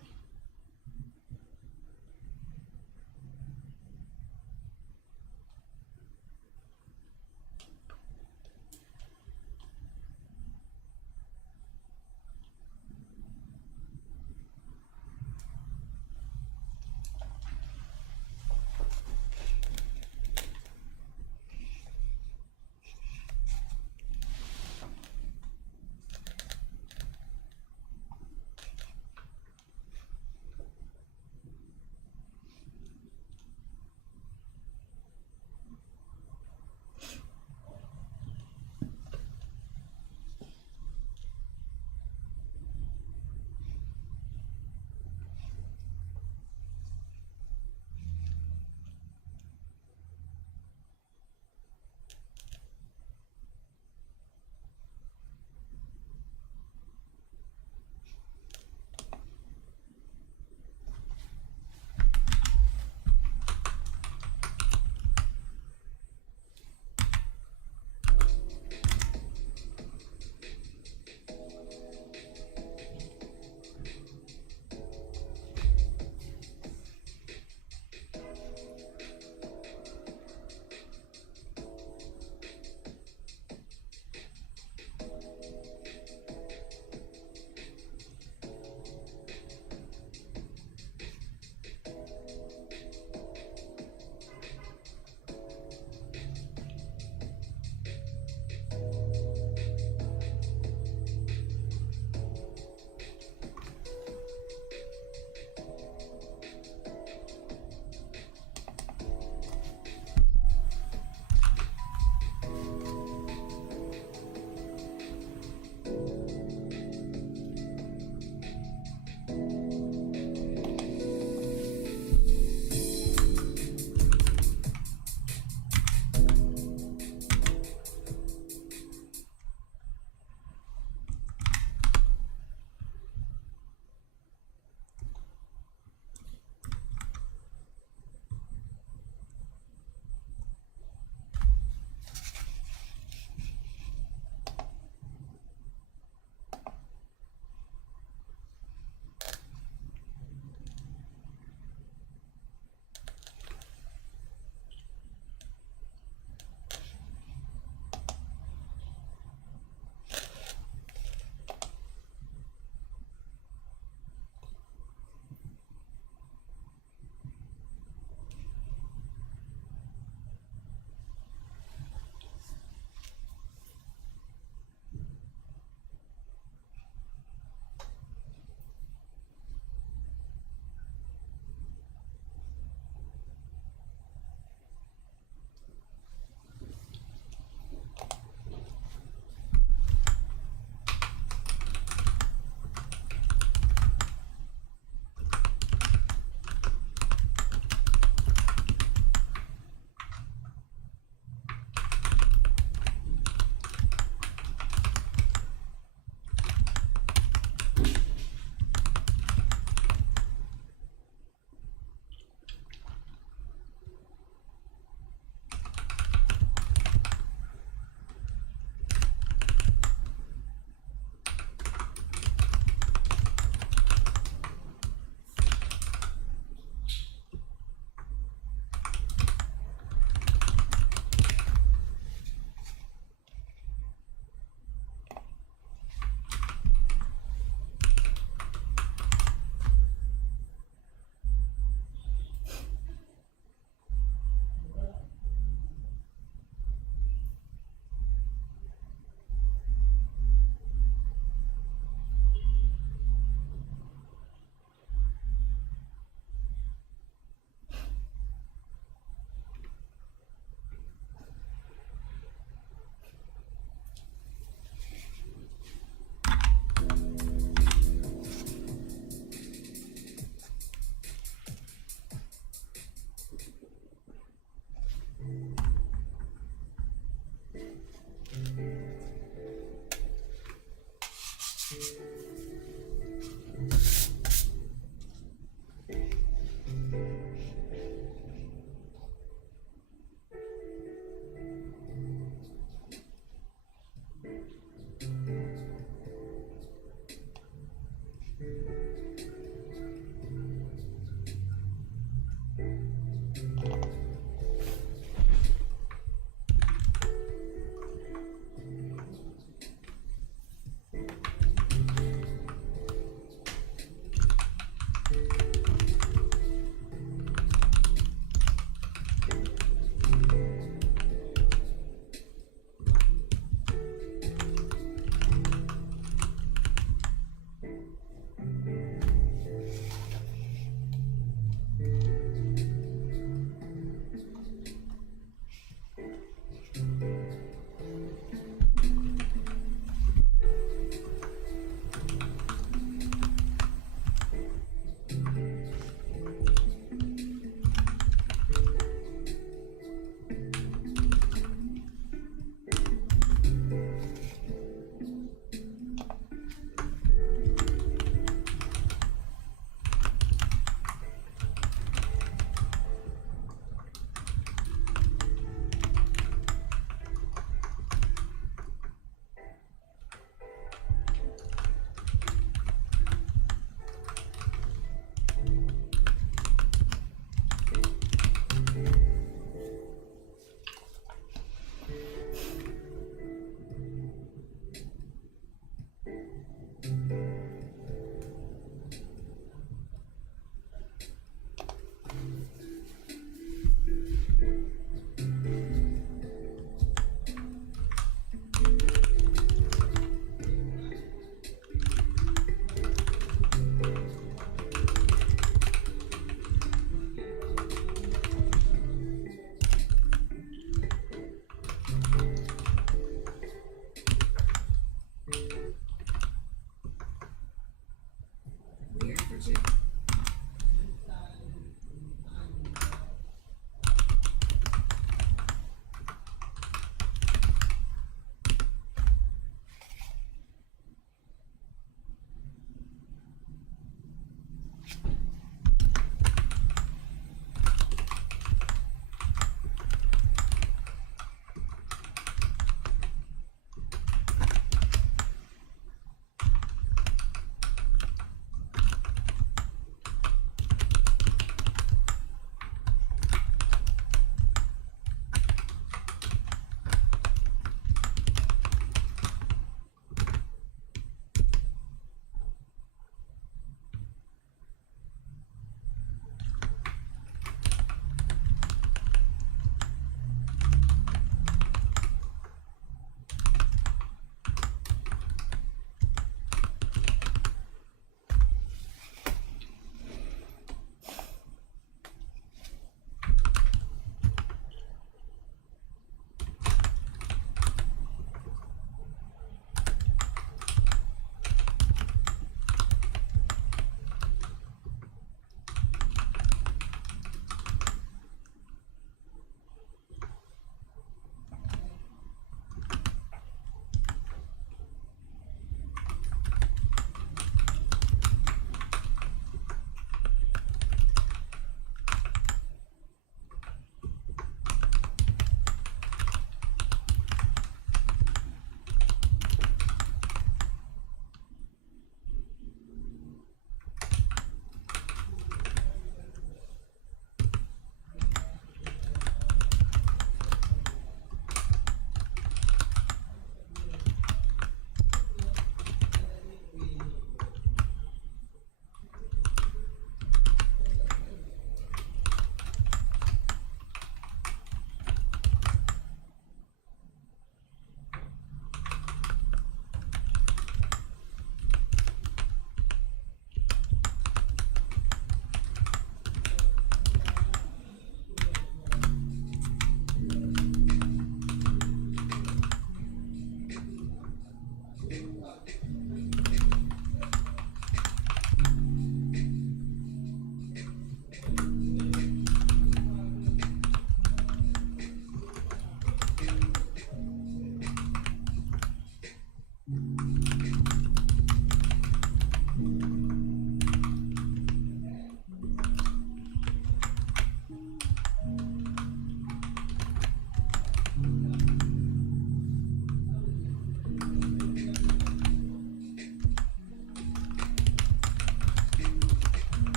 or 2.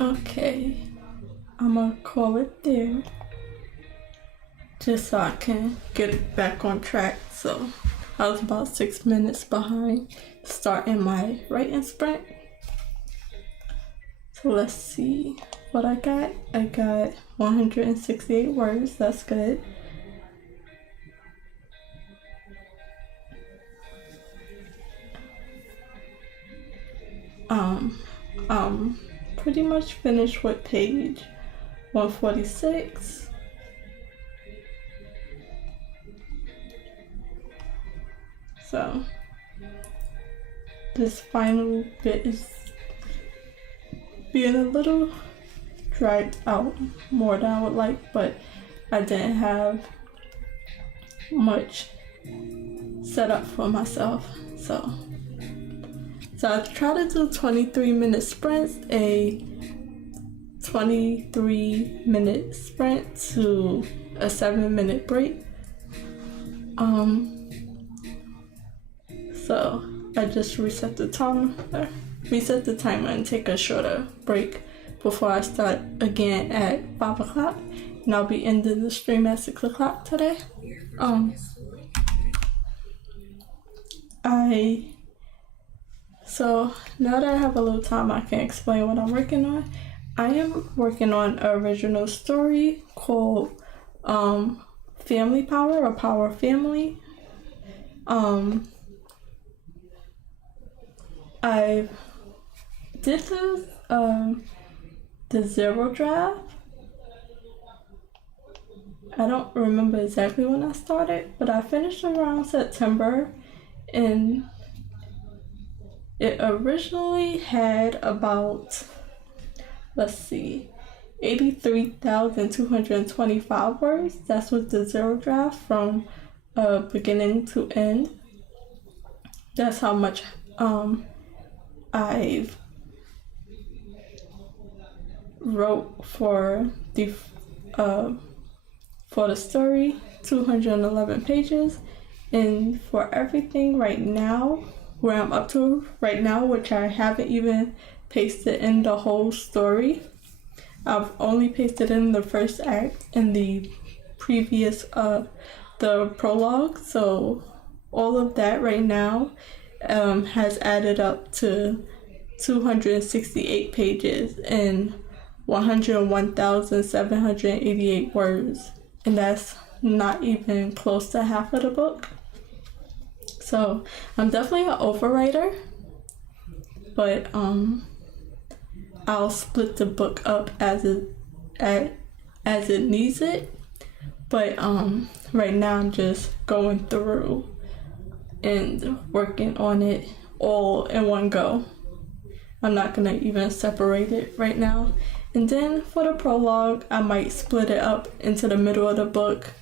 Okay, I'm gonna call it there just so I can get it back on track. So I was about 6 minutes behind starting my writing sprint. So let's see what I got. I got 168 words, that's good. Pretty much finished with page 146. So this final bit is being a little dragged out more than I would like, but I didn't have much set up for myself. So I try to do 23-minute sprints, a 23-minute sprint to a 7-minute break. So I just reset the timer and take a shorter break before I start again at 5 o'clock. And I'll be ending the stream at 6 o'clock today. So now that I have a little time, I can explain what I'm working on. I am working on an original story called Family Power or Power Family. I did the zero draft. I don't remember exactly when I started, but I finished around September, and it originally had about, 83,225 words. That's with the zero draft from beginning to end. That's how much I've wrote for the story, 211 pages, and for everything right now, where I'm up to right now, which I haven't even pasted in the whole story. I've only pasted in the first act and the previous the prologue, so all of that right now has added up to 268 pages and 101,788 words, and that's not even close to half of the book. So I'm definitely an overwriter, but I'll split the book up as it needs it. But right now I'm just going through and working on it all in one go. I'm not gonna even separate it right now. And then for the prologue, I might split it up into the middle of the book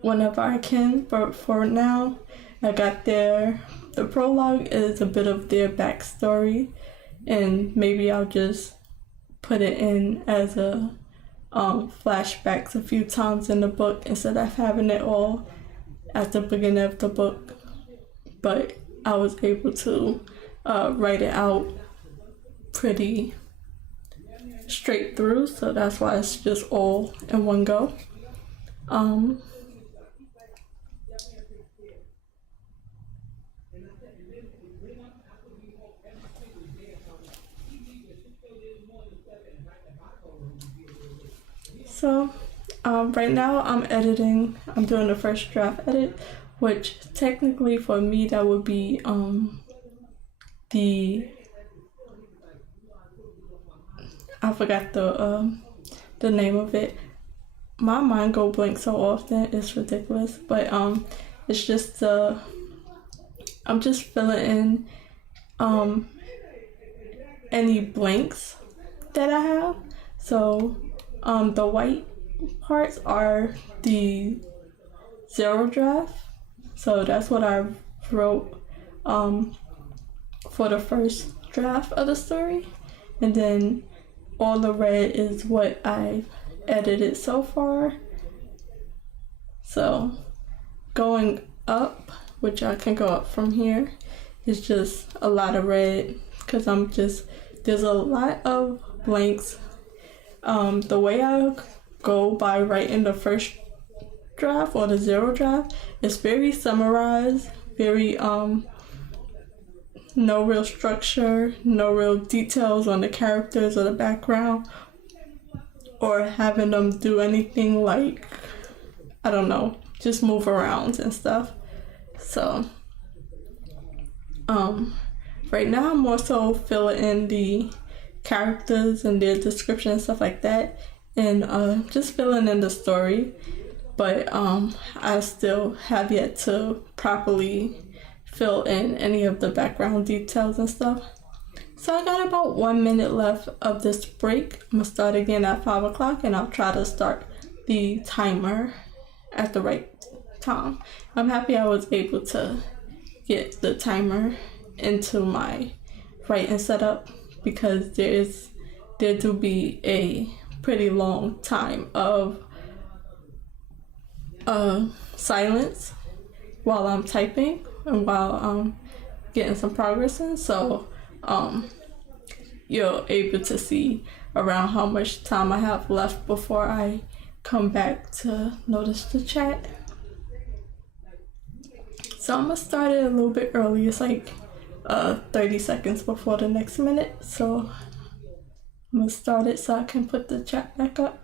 whenever I can, but for now, I got the prologue is a bit of their backstory, and maybe I'll just put it in as a flashbacks a few times in the book instead of having it all at the beginning of the book. But I was able to write it out pretty straight through, so that's why it's just all in one go. So right now I'm doing the first draft edit, which technically for me that would be I forgot the name of it. My mind go blank so often, it's ridiculous. But it's just I'm just filling in any blanks that I have. So the white parts are the zero draft. So that's what I wrote for the first draft of the story. And then all the red is what I've edited so far. So going up, which I can go up from here, is just a lot of red because I'm just there's a lot of blanks. The way I go by writing the first draft or the zero draft is very summarized, very no real structure, no real details on the characters or the background, or having them do anything like, I don't know, just move around and stuff. So right now I'm more so filling in the characters and their description and stuff like that, and just filling in the story. But I still have yet to properly fill in any of the background details and stuff. So I got about 1 minute left of this break. I'm gonna start again at 5 o'clock, and I'll try to start the timer at the right time. I'm happy I was able to get the timer into my writing setup, because there do be a pretty long time of silence while I'm typing and while I'm getting some progress in. So you're able to see around how much time I have left before I come back to notice the chat. So I'm gonna start it a little bit early. It's like 30 seconds before the next minute. So I'm gonna start it so I can put the chat back up.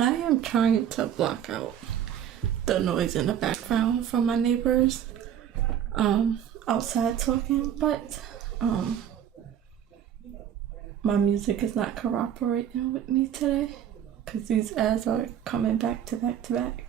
I am trying to block out the noise in the background from my neighbors outside talking, but my music is not cooperating with me today because these ads are coming back to back to back.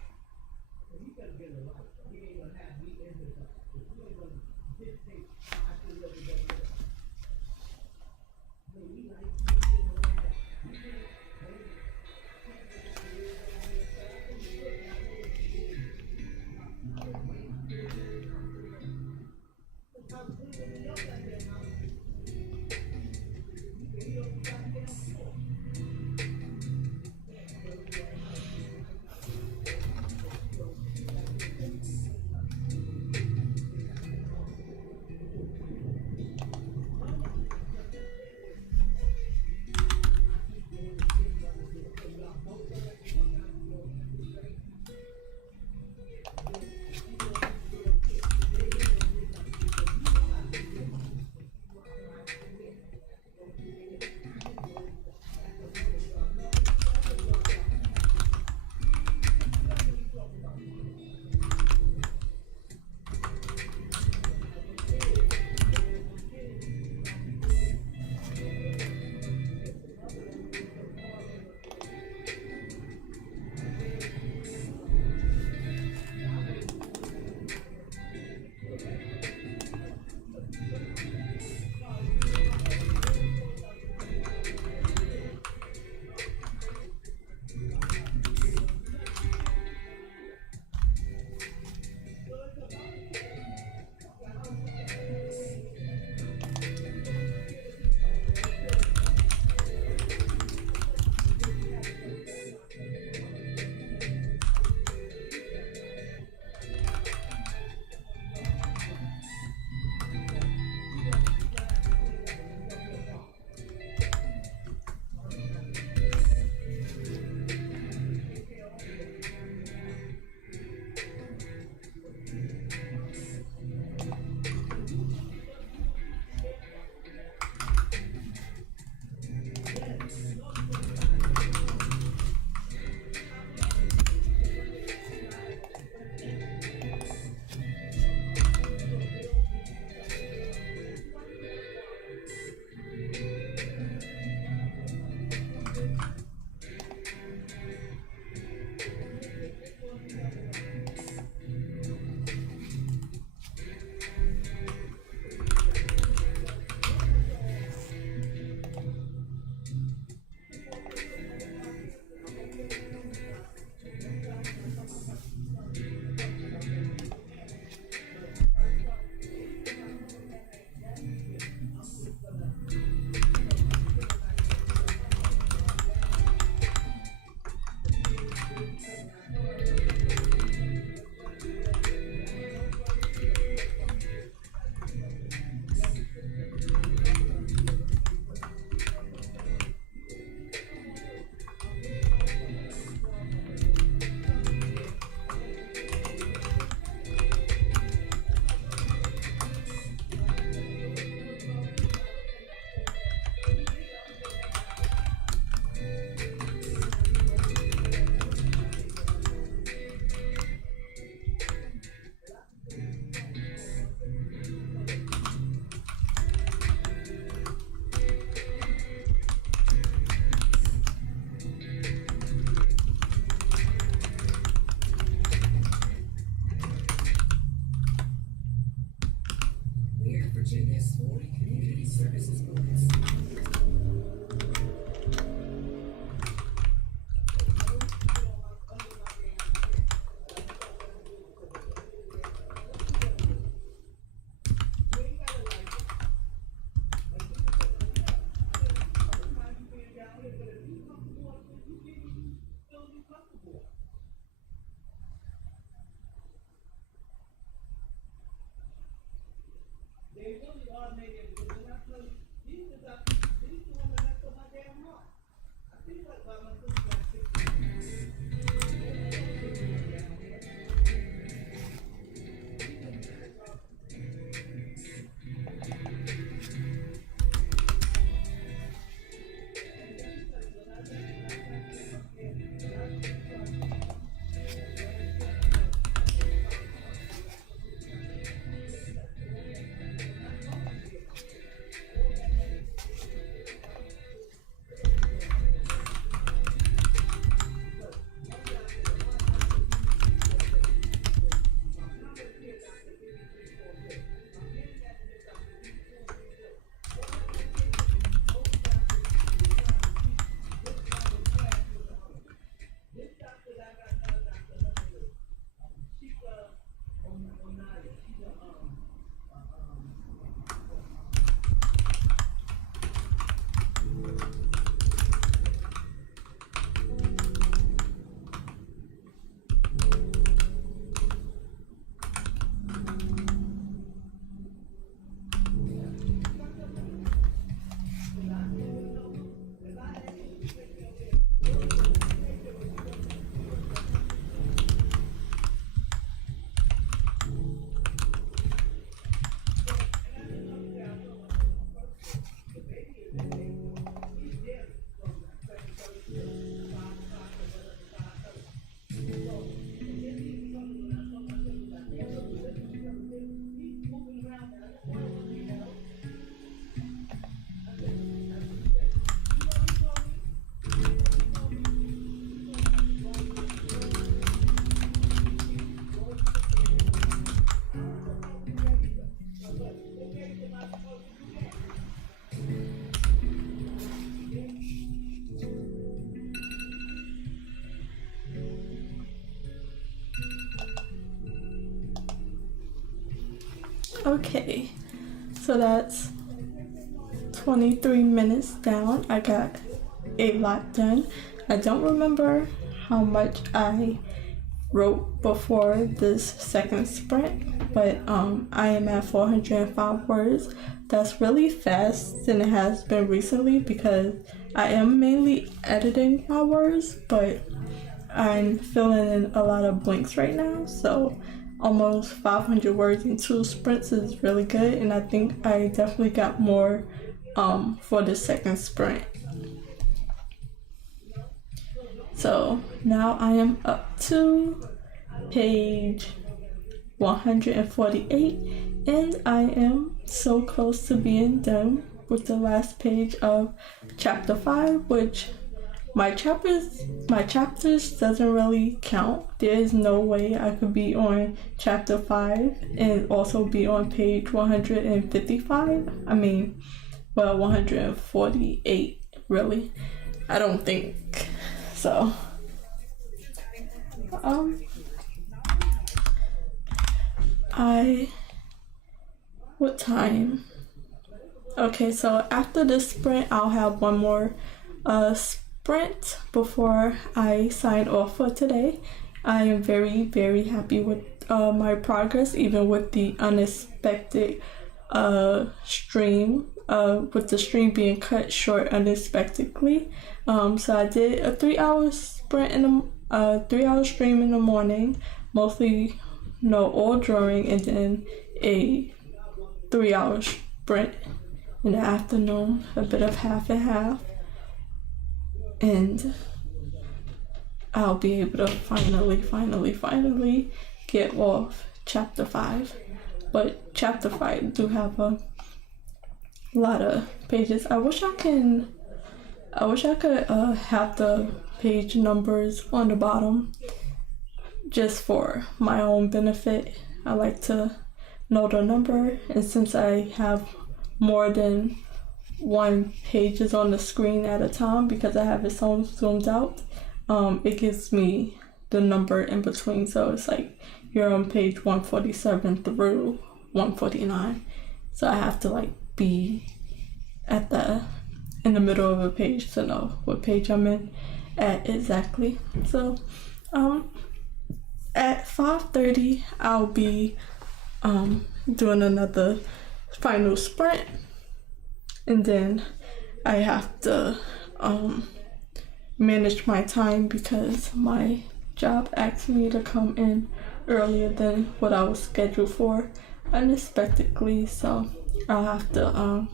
various community services boards. Okay, so that's 23 minutes down. I got a lot done. I don't remember how much I wrote before this second sprint, but I am at 405 words. That's really fast than it has been recently because I am mainly editing my words, but I'm filling in a lot of blanks right now, so almost 500 words in 2 sprints is really good, and I think I definitely got more for the second sprint. So now I am up to page 148, and I am so close to being done with the last page of chapter 5, which my chapters doesn't really count. There is no way I could be on chapter 5 and also be on page 155. 148 really. I don't think so. What time? Okay, so after this sprint, I'll have one more sprint before I sign off for today. I am very, very happy with my progress, even with the unexpected stream, with the stream being cut short unexpectedly. So I did a 3-hour sprint in a 3-hour stream in the morning, mostly all during, and then a 3-hour sprint in the afternoon, a bit of half and half. And I'll be able to finally get off chapter 5. But chapter 5 do have a lot of pages. I wish I could have the page numbers on the bottom just for my own benefit. I like to know the number, and since I have more than one page is on the screen at a time because I have it so zoomed out, it gives me the number in between. So it's like you're on page 147 through 149. So I have to like be in the middle of a page to know what page I'm in at exactly. So at 5:30 I'll be doing another final sprint, and then I have to manage my time because my job asked me to come in earlier than what I was scheduled for unexpectedly, so I'll have to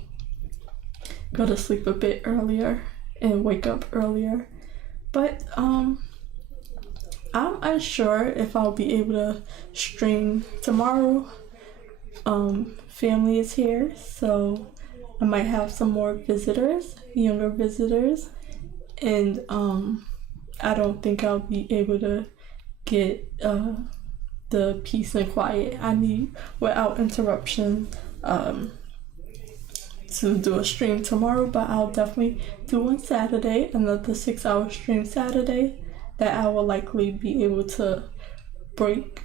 go to sleep a bit earlier and wake up earlier. But I'm unsure if I'll be able to stream tomorrow. Family is here, so I might have some more visitors, younger visitors, and I don't think I'll be able to get the peace and quiet I need without interruption to do a stream tomorrow. But I'll definitely do on Saturday, another 6-hour stream Saturday that I will likely be able to break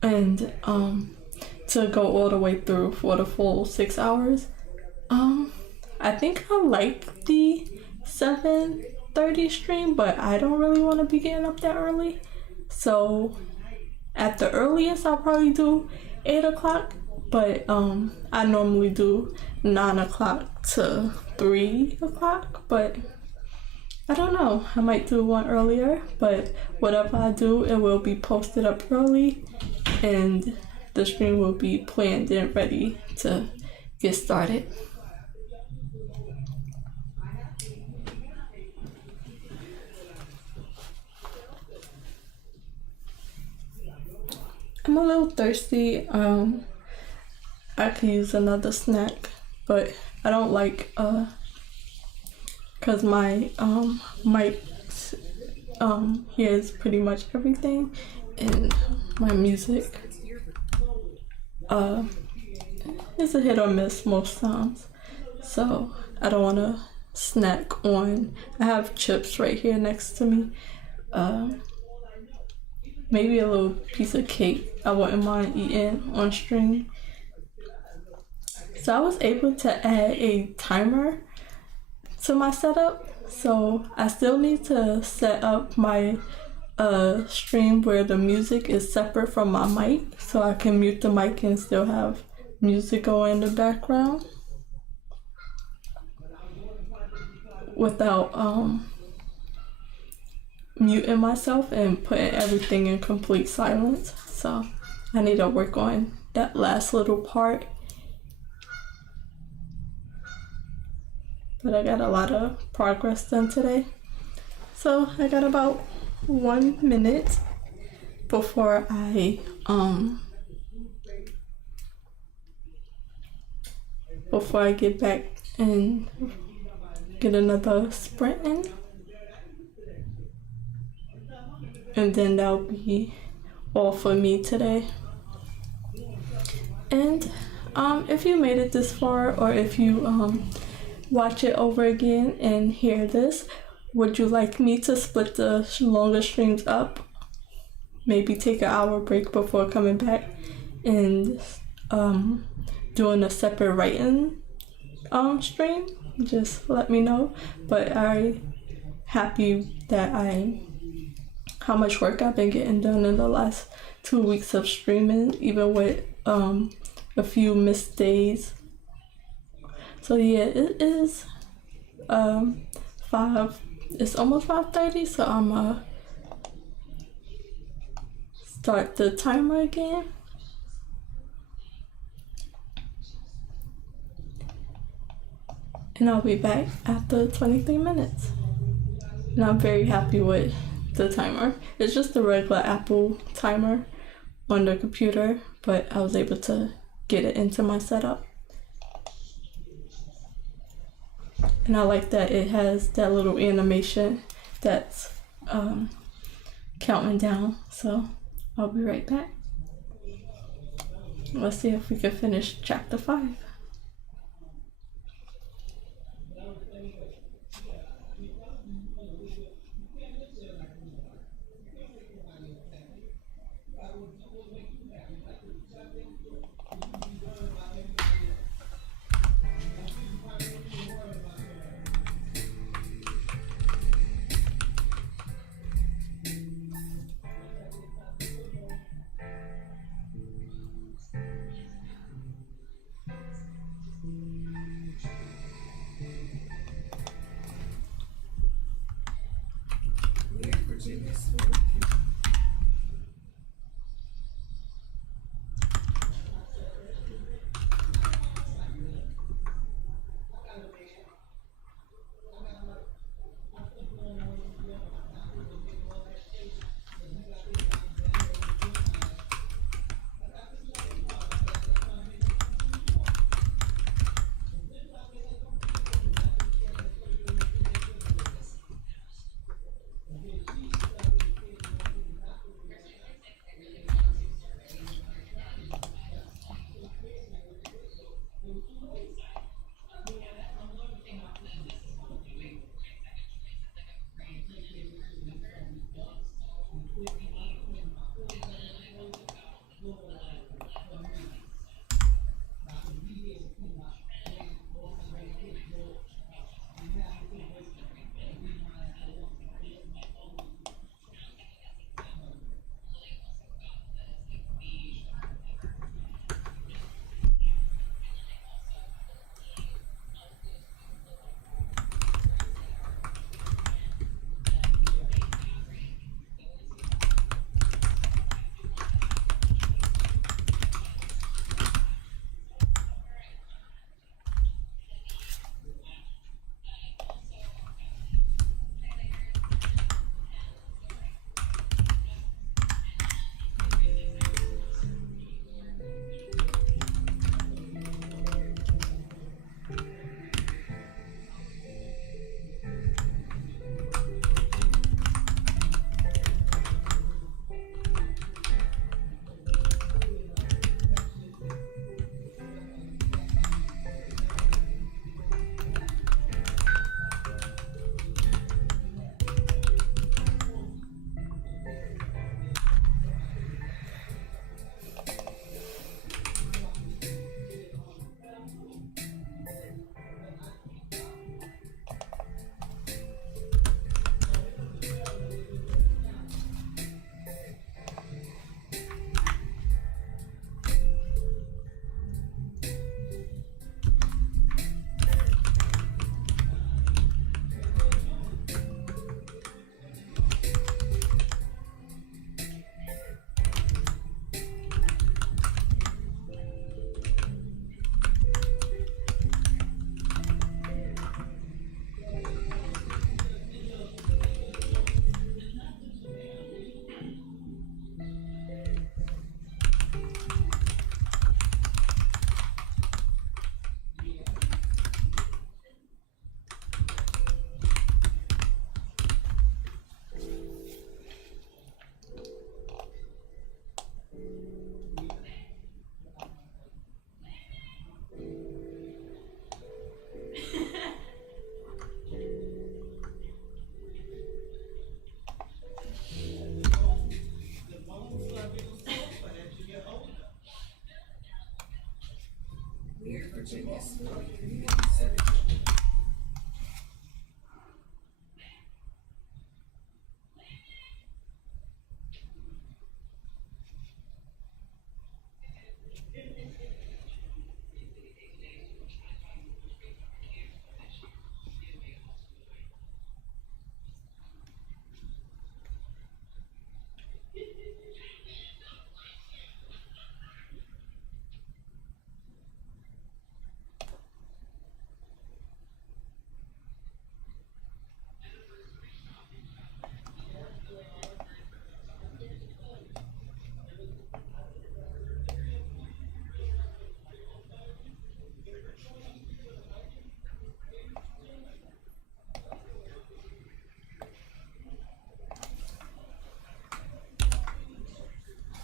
and to go all the way through for the full 6 hours. I think I like the 7:30 stream, but I don't really want to be getting up that early. So at the earliest I'll probably do 8 o'clock, but I normally do 9 o'clock to 3 o'clock, but I don't know, I might do one earlier. But whatever I do, it will be posted up early and the stream will be planned and ready to get started. I'm a little thirsty. I could use another snack, but I don't like cause my mic hears pretty much everything, and my music it's a hit or miss most times. So I don't want to snack on. I have chips right here next to me. Maybe a little piece of cake I wouldn't mind eating on stream. So I was able to add a timer to my setup. So I still need to set up my stream where the music is separate from my mic, so I can mute the mic and still have music going in the background without muting myself and putting everything in complete silence. So I need to work on that last little part. But I got a lot of progress done today. So I got about 1 minute before I get back and get another sprint in. And then that'll be all for me today. And if you made it this far, or if you watch it over again and hear this, would you like me to split the longer streams up? Maybe take an hour break before coming back and doing a separate writing stream? Just let me know. But I'm happy that how much work I've been getting done in the last 2 weeks of streaming, even with a few missed days. So yeah, it is it's almost 5:30, so I'm gonna start the timer again. And I'll be back after 23 minutes. And I'm very happy with the timer. It's just a regular Apple timer on the computer, but I was able to get it into my setup. And I like that it has that little animation that's counting down. So I'll be right back. Let's see if we can finish chapter 5.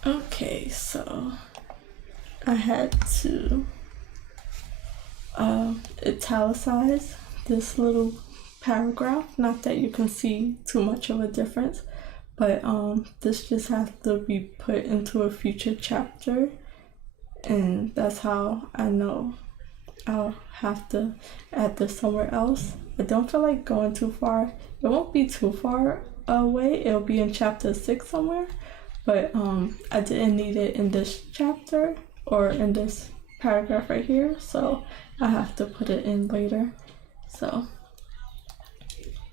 Okay, so I had to italicize this little paragraph. Not that you can see too much of a difference, but this just has to be put into a future chapter, and that's how I know I'll have to add this somewhere else. I don't feel like going too far. It won't be too far away. It'll be in chapter 6 somewhere, but I didn't need it in this chapter or in this paragraph right here, so I have to put it in later. So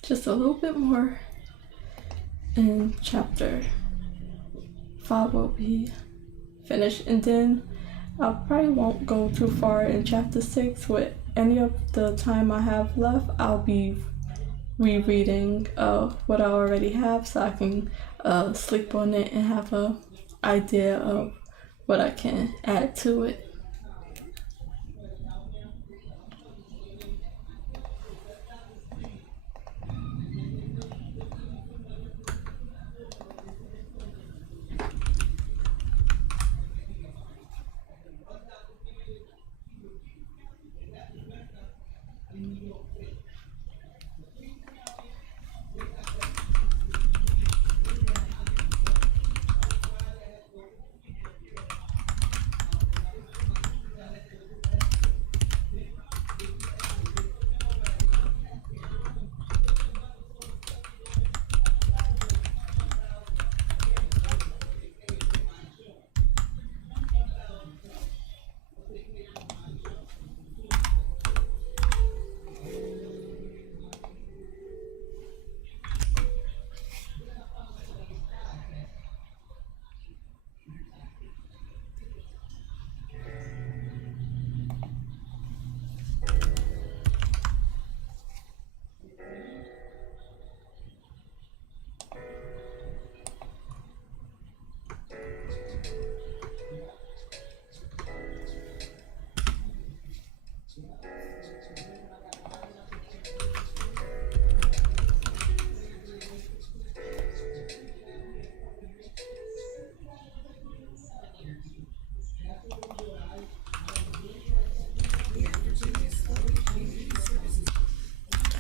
just a little bit more in chapter 5 will be finished, and then I probably won't go too far in chapter 6. With any of the time I have left, I'll be rereading what I already have, so I can sleep on it and have a idea of what I can add to it.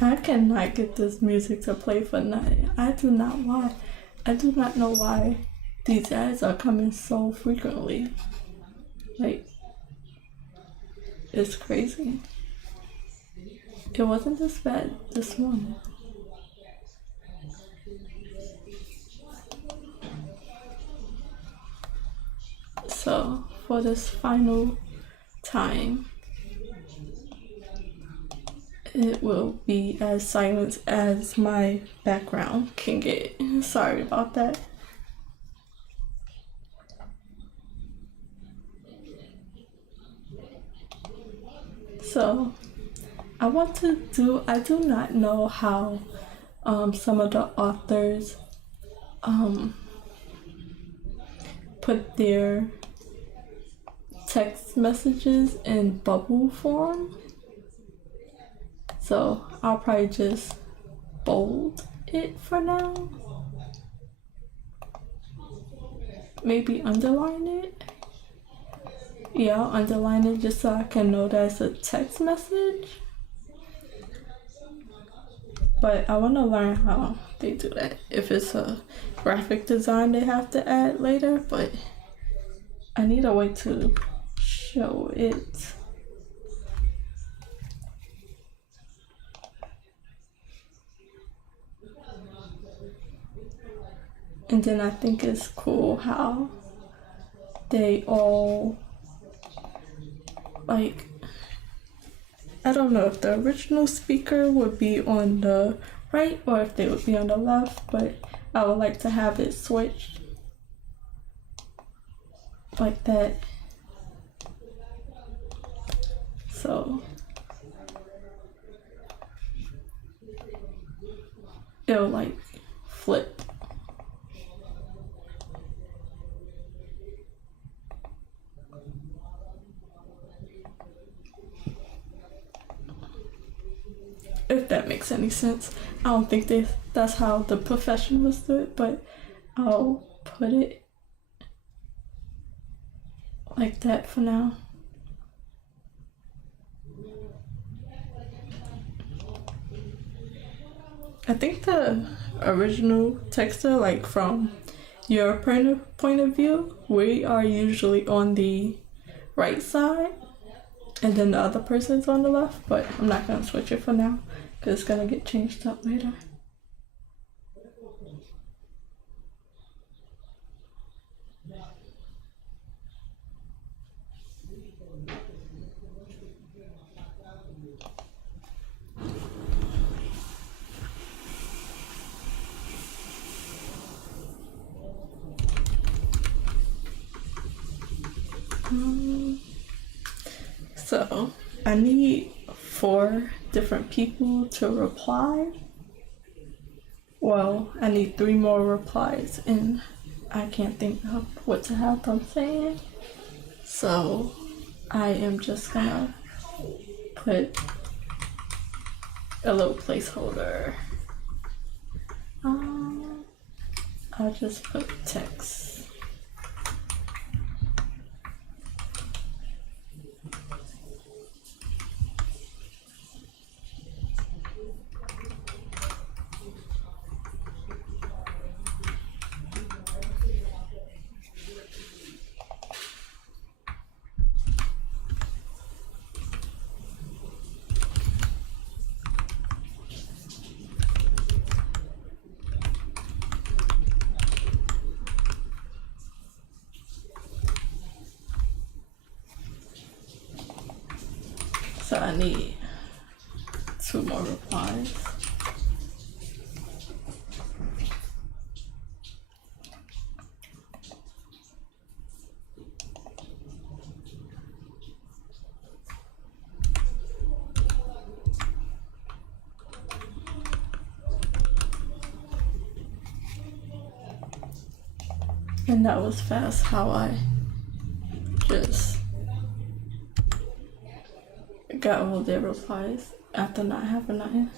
I cannot get this music to play for nothing. I do not know why these ads are coming so frequently. Like, it's crazy. It wasn't this bad this morning. So, for this final time, it will be as silent as my background can get. Sorry about that. So, I do not know how some of the authors put their text messages in bubble form. So I'll probably just bold it for now. Maybe underline it. Yeah, I'll underline it just so I can know that it's a text message. But I want to learn how they do that. If it's a graphic design they have to add later, but I need a way to show it. And then I think it's cool how they all, like, I don't know if the original speaker would be on the right or if they would be on the left, but I would like to have it switched like that. So it'll like flip. If that makes any sense. I don't think that's how the professionals do it, but I'll put it like that for now. I think the original texter, like from your point of view, we are usually on the right side and then the other person's on the left, but I'm not gonna switch it for now because it's gonna get changed up later. So I need 4 different people to reply. Well, I need 3 more replies and I can't think of what to have them saying. So I am just gonna put a little placeholder. I'll just put text. So I need 2 more replies. And that was fast how I just got all their replies after not having nothing.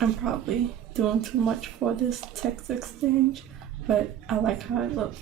I'm probably doing too much for this text exchange, but I like how it look.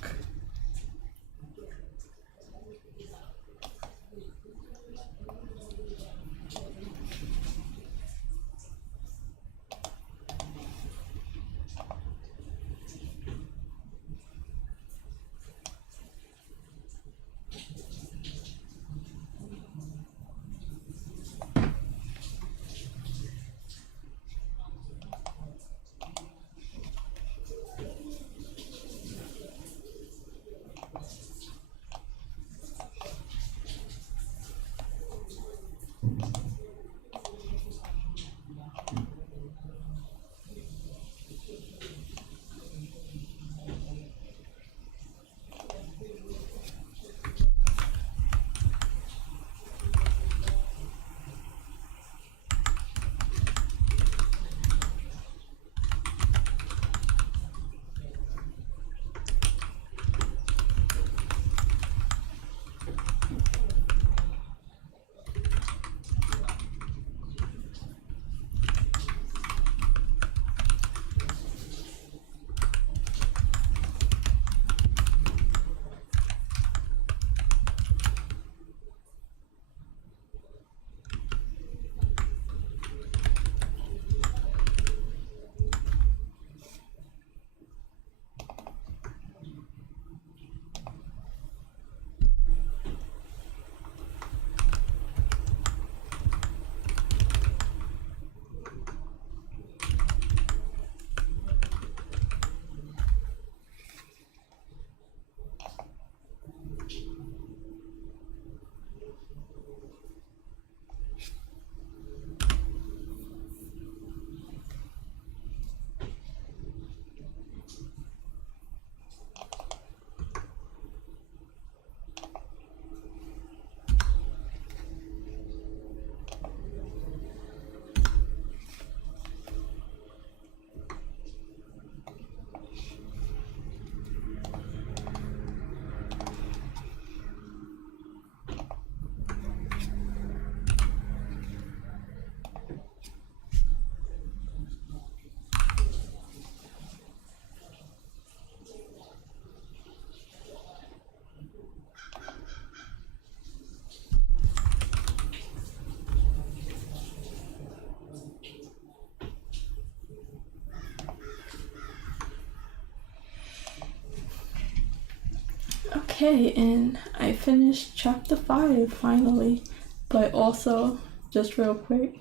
Okay, and I finished chapter 5 finally. But also, just real quick,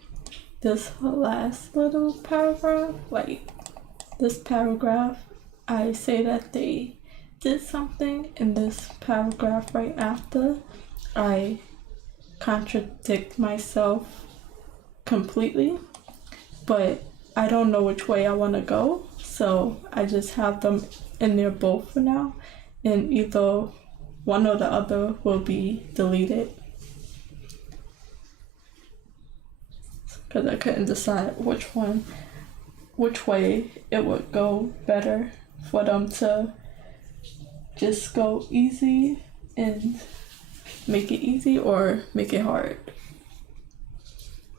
this last little paragraph, like this paragraph, I say that they did something. In this paragraph right after, I contradict myself completely, but I don't know which way I want to go, so I just have them in there both for now, and either one or the other will be deleted because I couldn't decide which way it would go better for them to just go easy and make it easy or make it hard.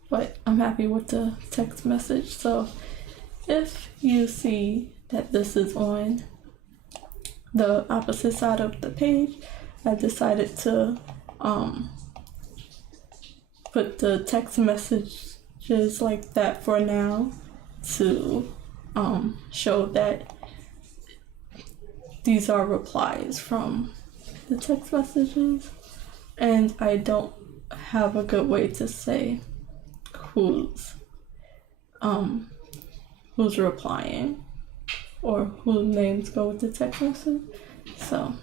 But I'm happy with the text message. So if you see that this is on the opposite side of the page, I decided to put the text messages like that for now to show that these are replies from the text messages, and I don't have a good way to say who's replying or whose names go with the text message, so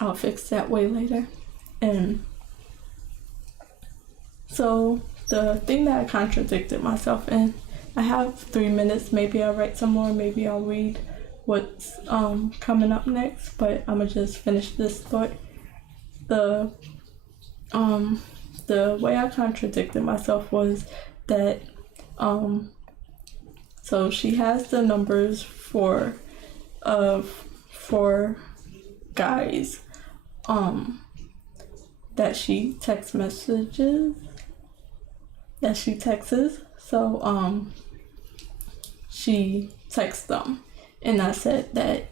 I'll fix that way later. And so the thing that I contradicted myself in, I have 3 minutes. Maybe I'll write some more, maybe I'll read what's coming up next, but I'm gonna just finish this thought. The way I contradicted myself was that so she has the numbers for guys that she texts. So she texts them, and I said that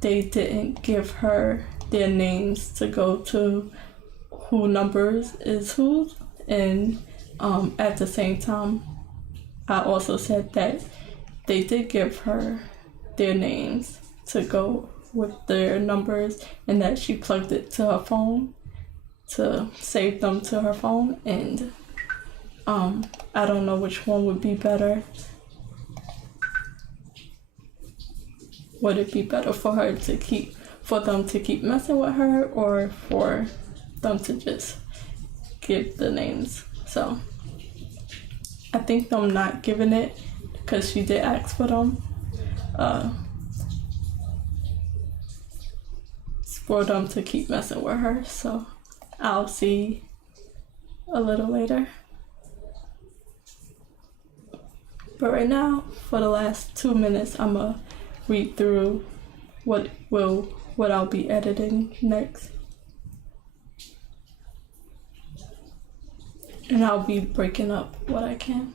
they didn't give her their names to go to who numbers is whose, and at the same time I also said that they did give her their names to go with their numbers, and that she plugged it to her phone to save them to her phone, and I don't know which one would be better. Would it be better for them to keep messing with her, or for them to just give the names? So I think them not giving it, because she did ask for them, for them to keep messing with her. So I'll see a little later. But right now, for the last 2 minutes, I'm gonna read through what I'll be editing next. And I'll be breaking up what I can.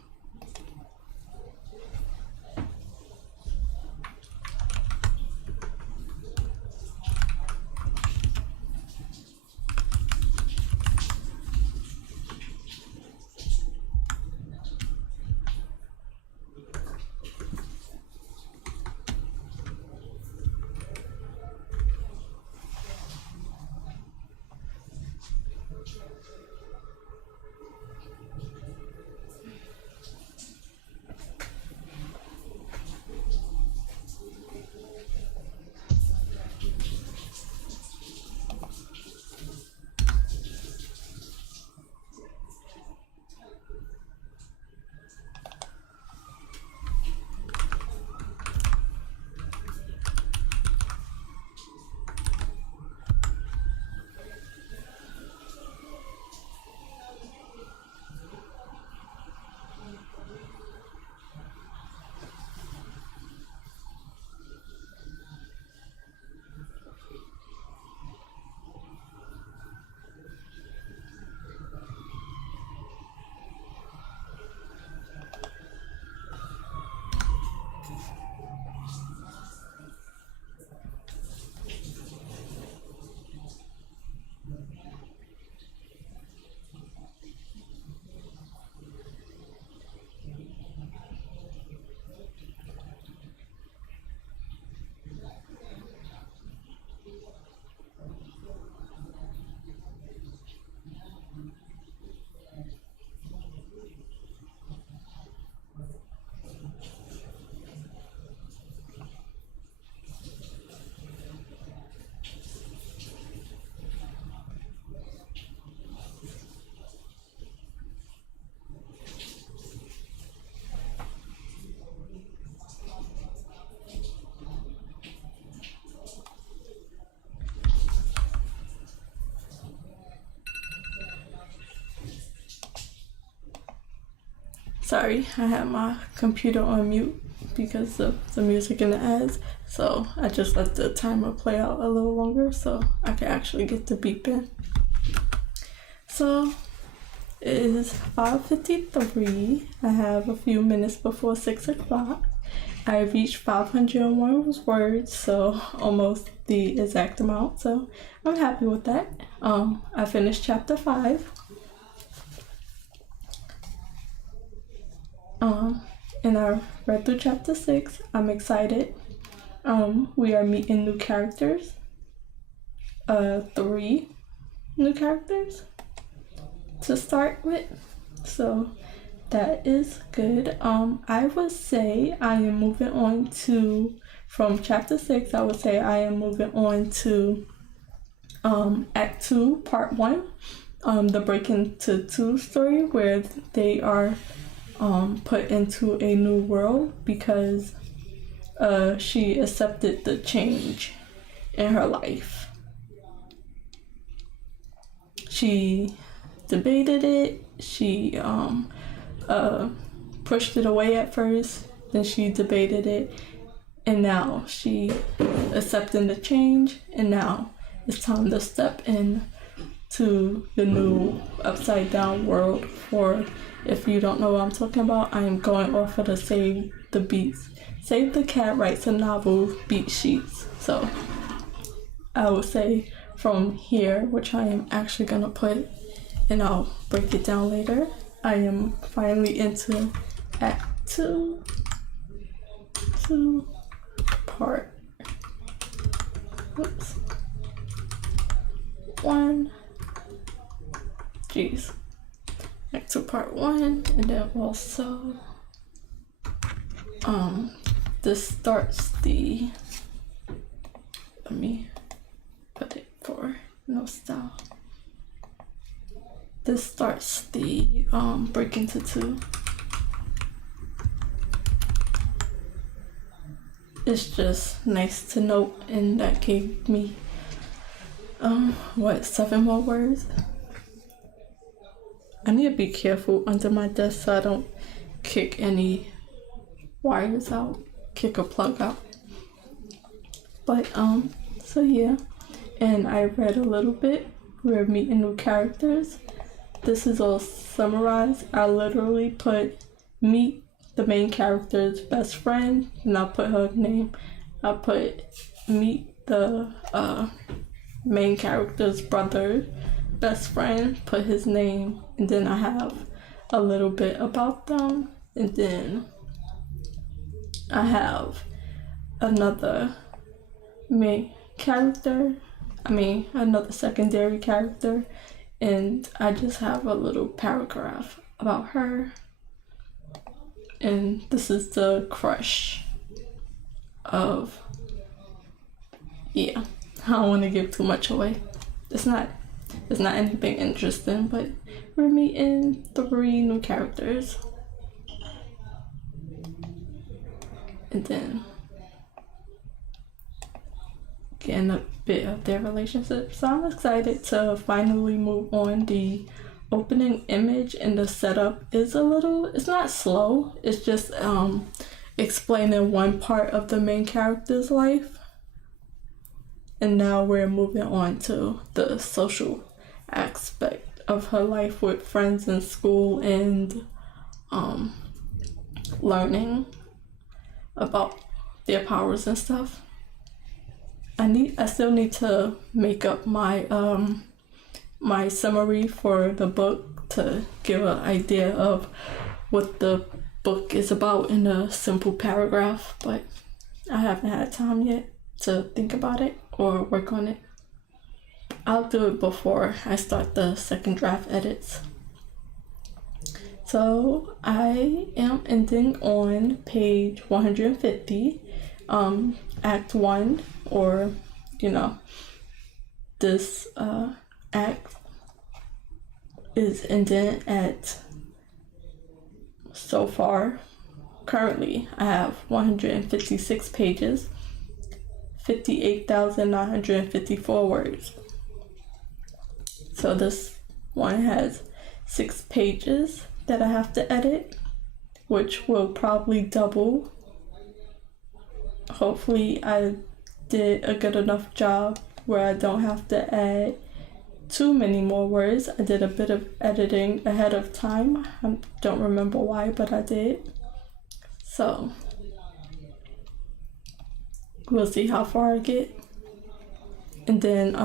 Sorry, I had my computer on mute because of the music in the ads, so I just let the timer play out a little longer so I can actually get the beep in. So it is 5:53. I have a few minutes before 6 o'clock. I reached 501 words, so almost the exact amount, so I'm happy with that. I finished chapter 5. And I read through chapter 6. I'm excited. We are meeting new characters. 3 new characters to start with. So that is good. I would say I am moving on to, from chapter 6, I would say I am moving on to Act 2, Part 1. The Break Into 2 story where they are put into a new world because she accepted the change in her life. She debated it, she pushed it away at first, then she debated it, and now she accepting the change, and now it's time to step in to the new upside down world. For if you don't know what I'm talking about, I am going off of the Save the Cat Writes a Novel beat sheets. So I would say from here, which I am actually gonna put, and I'll break it down later, I am finally into Act 2, Part 1. Jeez. Act 2 Part 1, and then also this starts the, let me put it for no style. This starts the Break Into 2. It's just nice to note, and that gave me 7 more words. I need to be careful under my desk so I don't kick any wires out, kick a plug out. But so yeah, and I read a little bit. We're meeting new characters. This is all summarized. I literally put meet the main character's best friend, and I'll put her name. I put meet the main character's brother, best friend, put his name, and then I have a little bit about them, and then I have another main character, another secondary character, and I just have a little paragraph about her. And this is the crush of, yeah, I don't want to give too much away. It's not anything interesting, but we're meeting 3 new characters. And then getting a bit of their relationship. So I'm excited to finally move on. The opening image and the setup is it's not slow. It's just explaining one part of the main character's life. And now we're moving on to the social aspect of her life with friends in school and learning about their powers and stuff. I still need to make up my my summary for the book to give an idea of what the book is about in a simple paragraph, but I haven't had time yet to think about it or work on it. I'll do it before I start the second draft edits. So I am ending on page 150, Act 1, or this act is ending at, so far, currently I have 156 pages, 58,954 words. So this one has 6 pages that I have to edit. which will probably double. Hopefully I did a good enough job where I don't have to add too many more words. I did a bit of editing ahead of time. I don't remember why, but I did. So we'll see how far I get. And then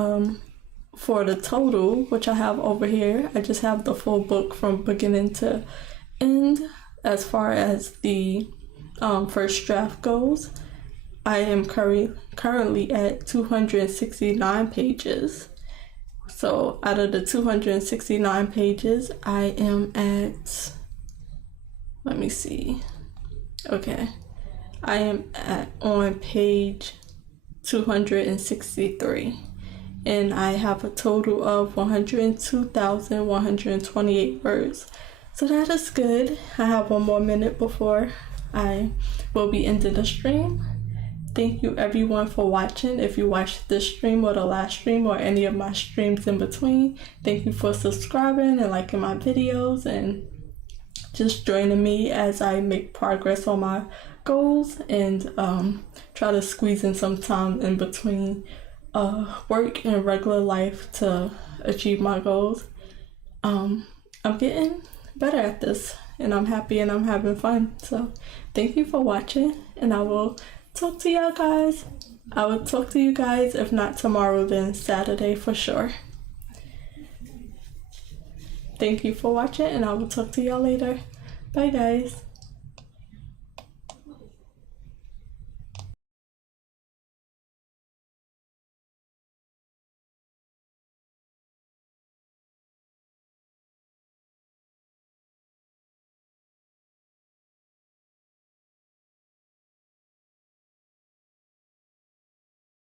for the total, which I have over here, I just have the full book from beginning to end. As far as the first draft goes, I am currently at 269 pages. So out of the 269 pages, I am at, let me see. Okay, I am on page 263, and I have a total of 102,128 words. So that is good. I have 1 more minute before I will be ending the stream. Thank you everyone for watching. If you watched this stream or the last stream or any of my streams in between, thank you for subscribing and liking my videos and just joining me as I make progress on my goals and try to squeeze in some time in between work and regular life to achieve my goals. I'm getting better at this and I'm happy and I'm having fun. So thank you for watching, and I will talk to y'all guys. I will talk to you guys, if not tomorrow, then Saturday for sure. Thank you for watching, and I will talk to y'all later. Bye guys.